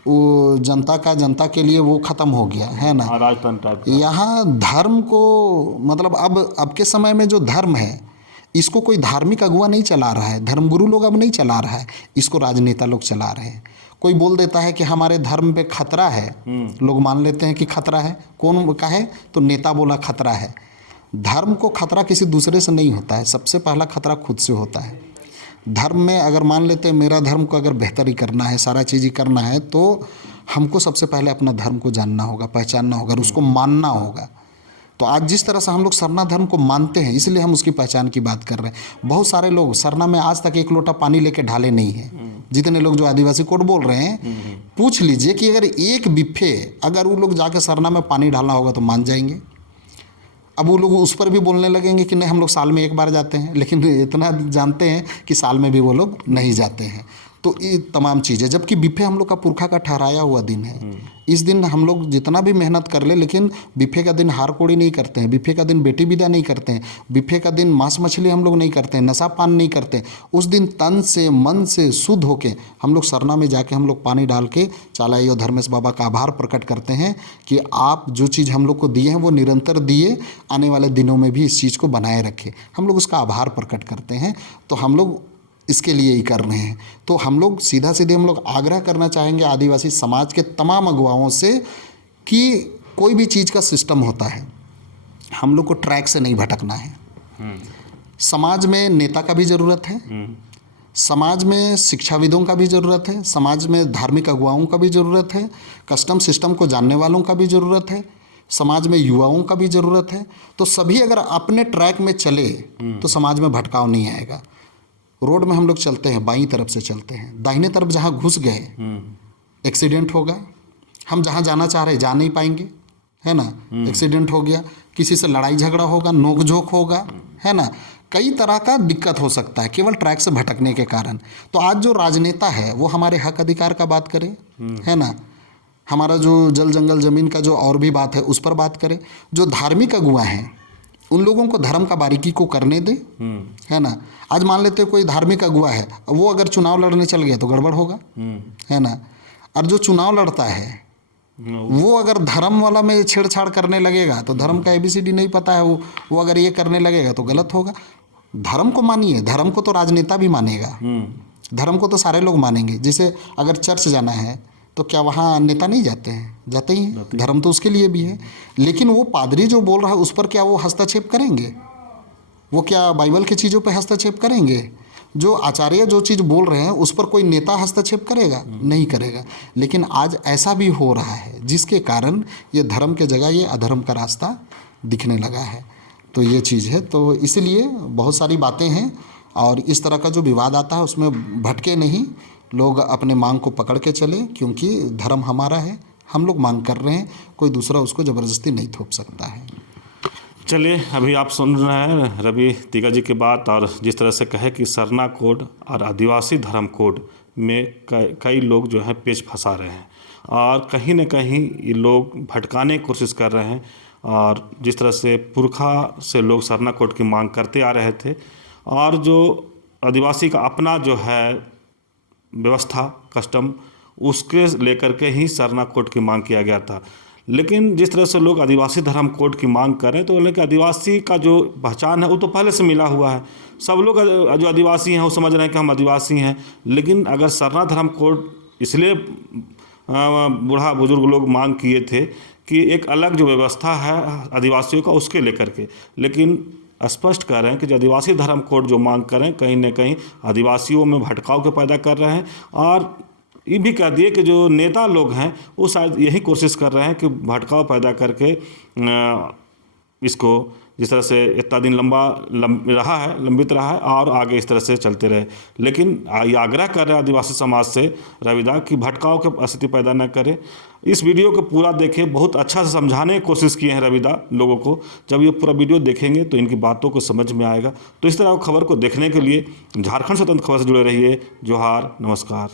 वो जनता के लिए वो ख़त्म हो गया है ना। हाँ, राजतंत्र टाइप का। यहाँ धर्म को मतलब अब के समय में जो धर्म है इसको कोई धार्मिक अगुवा नहीं चला रहा है, धर्मगुरु लोग अब नहीं चला रहा है, इसको राजनेता लोग चला रहे हैं। कोई बोल देता है कि हमारे धर्म पे खतरा है, लोग मान लेते हैं कि खतरा है। कौन कहे? तो नेता बोला खतरा है। धर्म को खतरा किसी दूसरे से नहीं होता है, सबसे पहला खतरा खुद से होता है। धर्म में अगर मान लेते हैं मेरा धर्म को अगर बेहतरी करना है, सारा चीज़ ही करना है, तो हमको सबसे पहले अपना धर्म को जानना होगा, पहचानना होगा, उसको मानना होगा। तो आज जिस तरह से हम लोग सरना धर्म को मानते हैं इसलिए हम उसकी पहचान की बात कर रहे हैं। बहुत सारे लोग सरना में आज तक एक लोटा पानी लेके ढाले नहीं हैं। जितने लोग जो आदिवासी कोड बोल रहे हैं, पूछ लीजिए कि अगर एक बिफे अगर वो लोग जाके सरना में पानी डालना होगा तो मान जाएंगे। अब वो लोग उस पर भी बोलने लगेंगे कि नहीं हम लोग साल में एक बार जाते हैं, लेकिन इतना जानते हैं कि साल में भी वो लोग नहीं जाते हैं। तो ये तमाम चीज़ें, जबकि बिफे हम लोग का पुरखा का ठहराया हुआ दिन है। इस दिन हम लोग जितना भी मेहनत कर ले, लेकिन बिफे का दिन हार कोड़ी नहीं करते हैं, बिफे का दिन बेटी विदा नहीं करते हैं, बिफे का दिन मांस मछली हम लोग नहीं करते हैं, नशा पान नहीं करते। उस दिन तन से मन से शुद्ध होके हम लोग सरना में जाके हम लोग पानी डाल के चालाई और धर्मेश बाबा का आभार प्रकट करते हैं कि आप जो चीज़ हम लोग को दिए हैं वो निरंतर दिए, आने वाले दिनों में भी इस चीज़ को बनाए रखें। हम लोग उसका आभार प्रकट करते हैं। तो हम लोग इसके लिए ही कर रहे हैं। तो हम लोग सीधा सीधे हम लोग आग्रह करना चाहेंगे आदिवासी समाज के तमाम अगुवाओं से कि कोई भी चीज़ का सिस्टम होता है, हम लोग को ट्रैक से नहीं भटकना है। समाज में नेता का भी ज़रूरत है, समाज में शिक्षाविदों का भी ज़रूरत है, समाज में धार्मिक अगुवाओं का भी ज़रूरत है, कस्टम सिस्टम को जानने वालों का भी ज़रूरत है, समाज में युवाओं का भी ज़रूरत है। तो सभी अगर अपने ट्रैक में चले तो समाज में भटकाव नहीं आएगा। रोड में हम लोग चलते हैं, बाईं तरफ से चलते हैं, दाहिने तरफ जहाँ घुस गए एक्सीडेंट होगा। हम जहाँ जाना चाह रहे जा नहीं पाएंगे, है ना। एक्सीडेंट हो गया, किसी से लड़ाई झगड़ा होगा, नोक-झोंक होगा, है ना। कई तरह का दिक्कत हो सकता है केवल ट्रैक से भटकने के कारण। तो आज जो राजनेता है वो हमारे हक अधिकार का बात करे, है ना। हमारा जो जल जंगल ज़मीन का जो और भी बात है उस पर बात करे। जो धार्मिक अगुवा हैं उन लोगों को धर्म का बारीकी को करने दे, है ना। आज मान लेते कोई धार्मिक अगुवा है, वो अगर चुनाव लड़ने चल गया तो गड़बड़ होगा, है ना। और जो चुनाव लड़ता है वो अगर धर्म वाला में छेड़छाड़ करने लगेगा तो धर्म का ABCD नहीं पता है, वो अगर ये करने लगेगा तो गलत होगा। धर्म को मानिए, धर्म को तो राजनेता भी मानेगा, धर्म को तो सारे लोग मानेंगे। जैसे अगर चर्च जाना है तो क्या वहाँ नेता नहीं जाते हैं? जाते ही हैं, धर्म तो उसके लिए भी है। लेकिन वो पादरी जो बोल रहा है उस पर क्या वो हस्तक्षेप करेंगे? वो क्या बाइबल की चीज़ों पे हस्तक्षेप करेंगे? जो आचार्य जो चीज़ बोल रहे हैं उस पर कोई नेता हस्तक्षेप करेगा? नहीं करेगा। लेकिन आज ऐसा भी हो रहा है जिसके कारण ये धर्म के जगह ये अधर्म का रास्ता दिखने लगा है। तो ये चीज़ है। तो इसलिए बहुत सारी बातें हैं और इस तरह का जो विवाद आता है उसमें भटके नहीं, लोग अपने मांग को पकड़ के चले, क्योंकि धर्म हमारा है, हम लोग मांग कर रहे हैं, कोई दूसरा उसको ज़बरदस्ती नहीं थोप सकता है। चलिए, अभी आप सुन रहे हैं रवि तिगा जी की बात, और जिस तरह से कहे कि सरना कोड और आदिवासी धर्म कोड में कई लोग जो हैं पेच फंसा रहे हैं और कहीं न कहीं ये लोग भटकाने की कोशिश कर रहे हैं। और जिस तरह से पुरखा से लोग सरना कोड की मांग करते आ रहे थे और जो आदिवासी का अपना जो है व्यवस्था कस्टम, उसके लेकर के ही सरना कोड की मांग किया गया था। लेकिन जिस तरह से लोग आदिवासी धर्म कोड की मांग कर रहे हैं तो बोले कि आदिवासी का जो पहचान है वो तो पहले से मिला हुआ है, सब लोग जो आदिवासी हैं वो समझ रहे हैं कि हम आदिवासी हैं। लेकिन अगर सरना धर्म कोड इसलिए बूढ़ा बुजुर्ग लोग मांग किए थे कि एक अलग जो व्यवस्था है आदिवासियों का उसके लेकर के, लेकिन स्पष्ट कर रहे हैं कि जो आदिवासी धर्म कोड जो मांग कर रहे हैं कहीं न कहीं आदिवासियों में भटकाव के पैदा कर रहे हैं। और ये भी कह दिए कि जो नेता लोग हैं वो शायद यही कोशिश कर रहे हैं कि भटकाव पैदा करके इसको जिस तरह से इतना दिन लंबित रहा है और आगे इस तरह से चलते रहे। लेकिन ये आग्रह कर रहे हैं आदिवासी समाज से रविदा कि भटकाव की स्थिति पैदा न करें। इस वीडियो को पूरा देखें, बहुत अच्छा से समझाने की कोशिश किए हैं रविदा लोगों को। जब ये पूरा वीडियो देखेंगे तो इनकी बातों को समझ में आएगा। तो इस तरह खबर को देखने के लिए झारखंड स्वतंत्र खबर से जुड़े रहिए। जोहार, नमस्कार।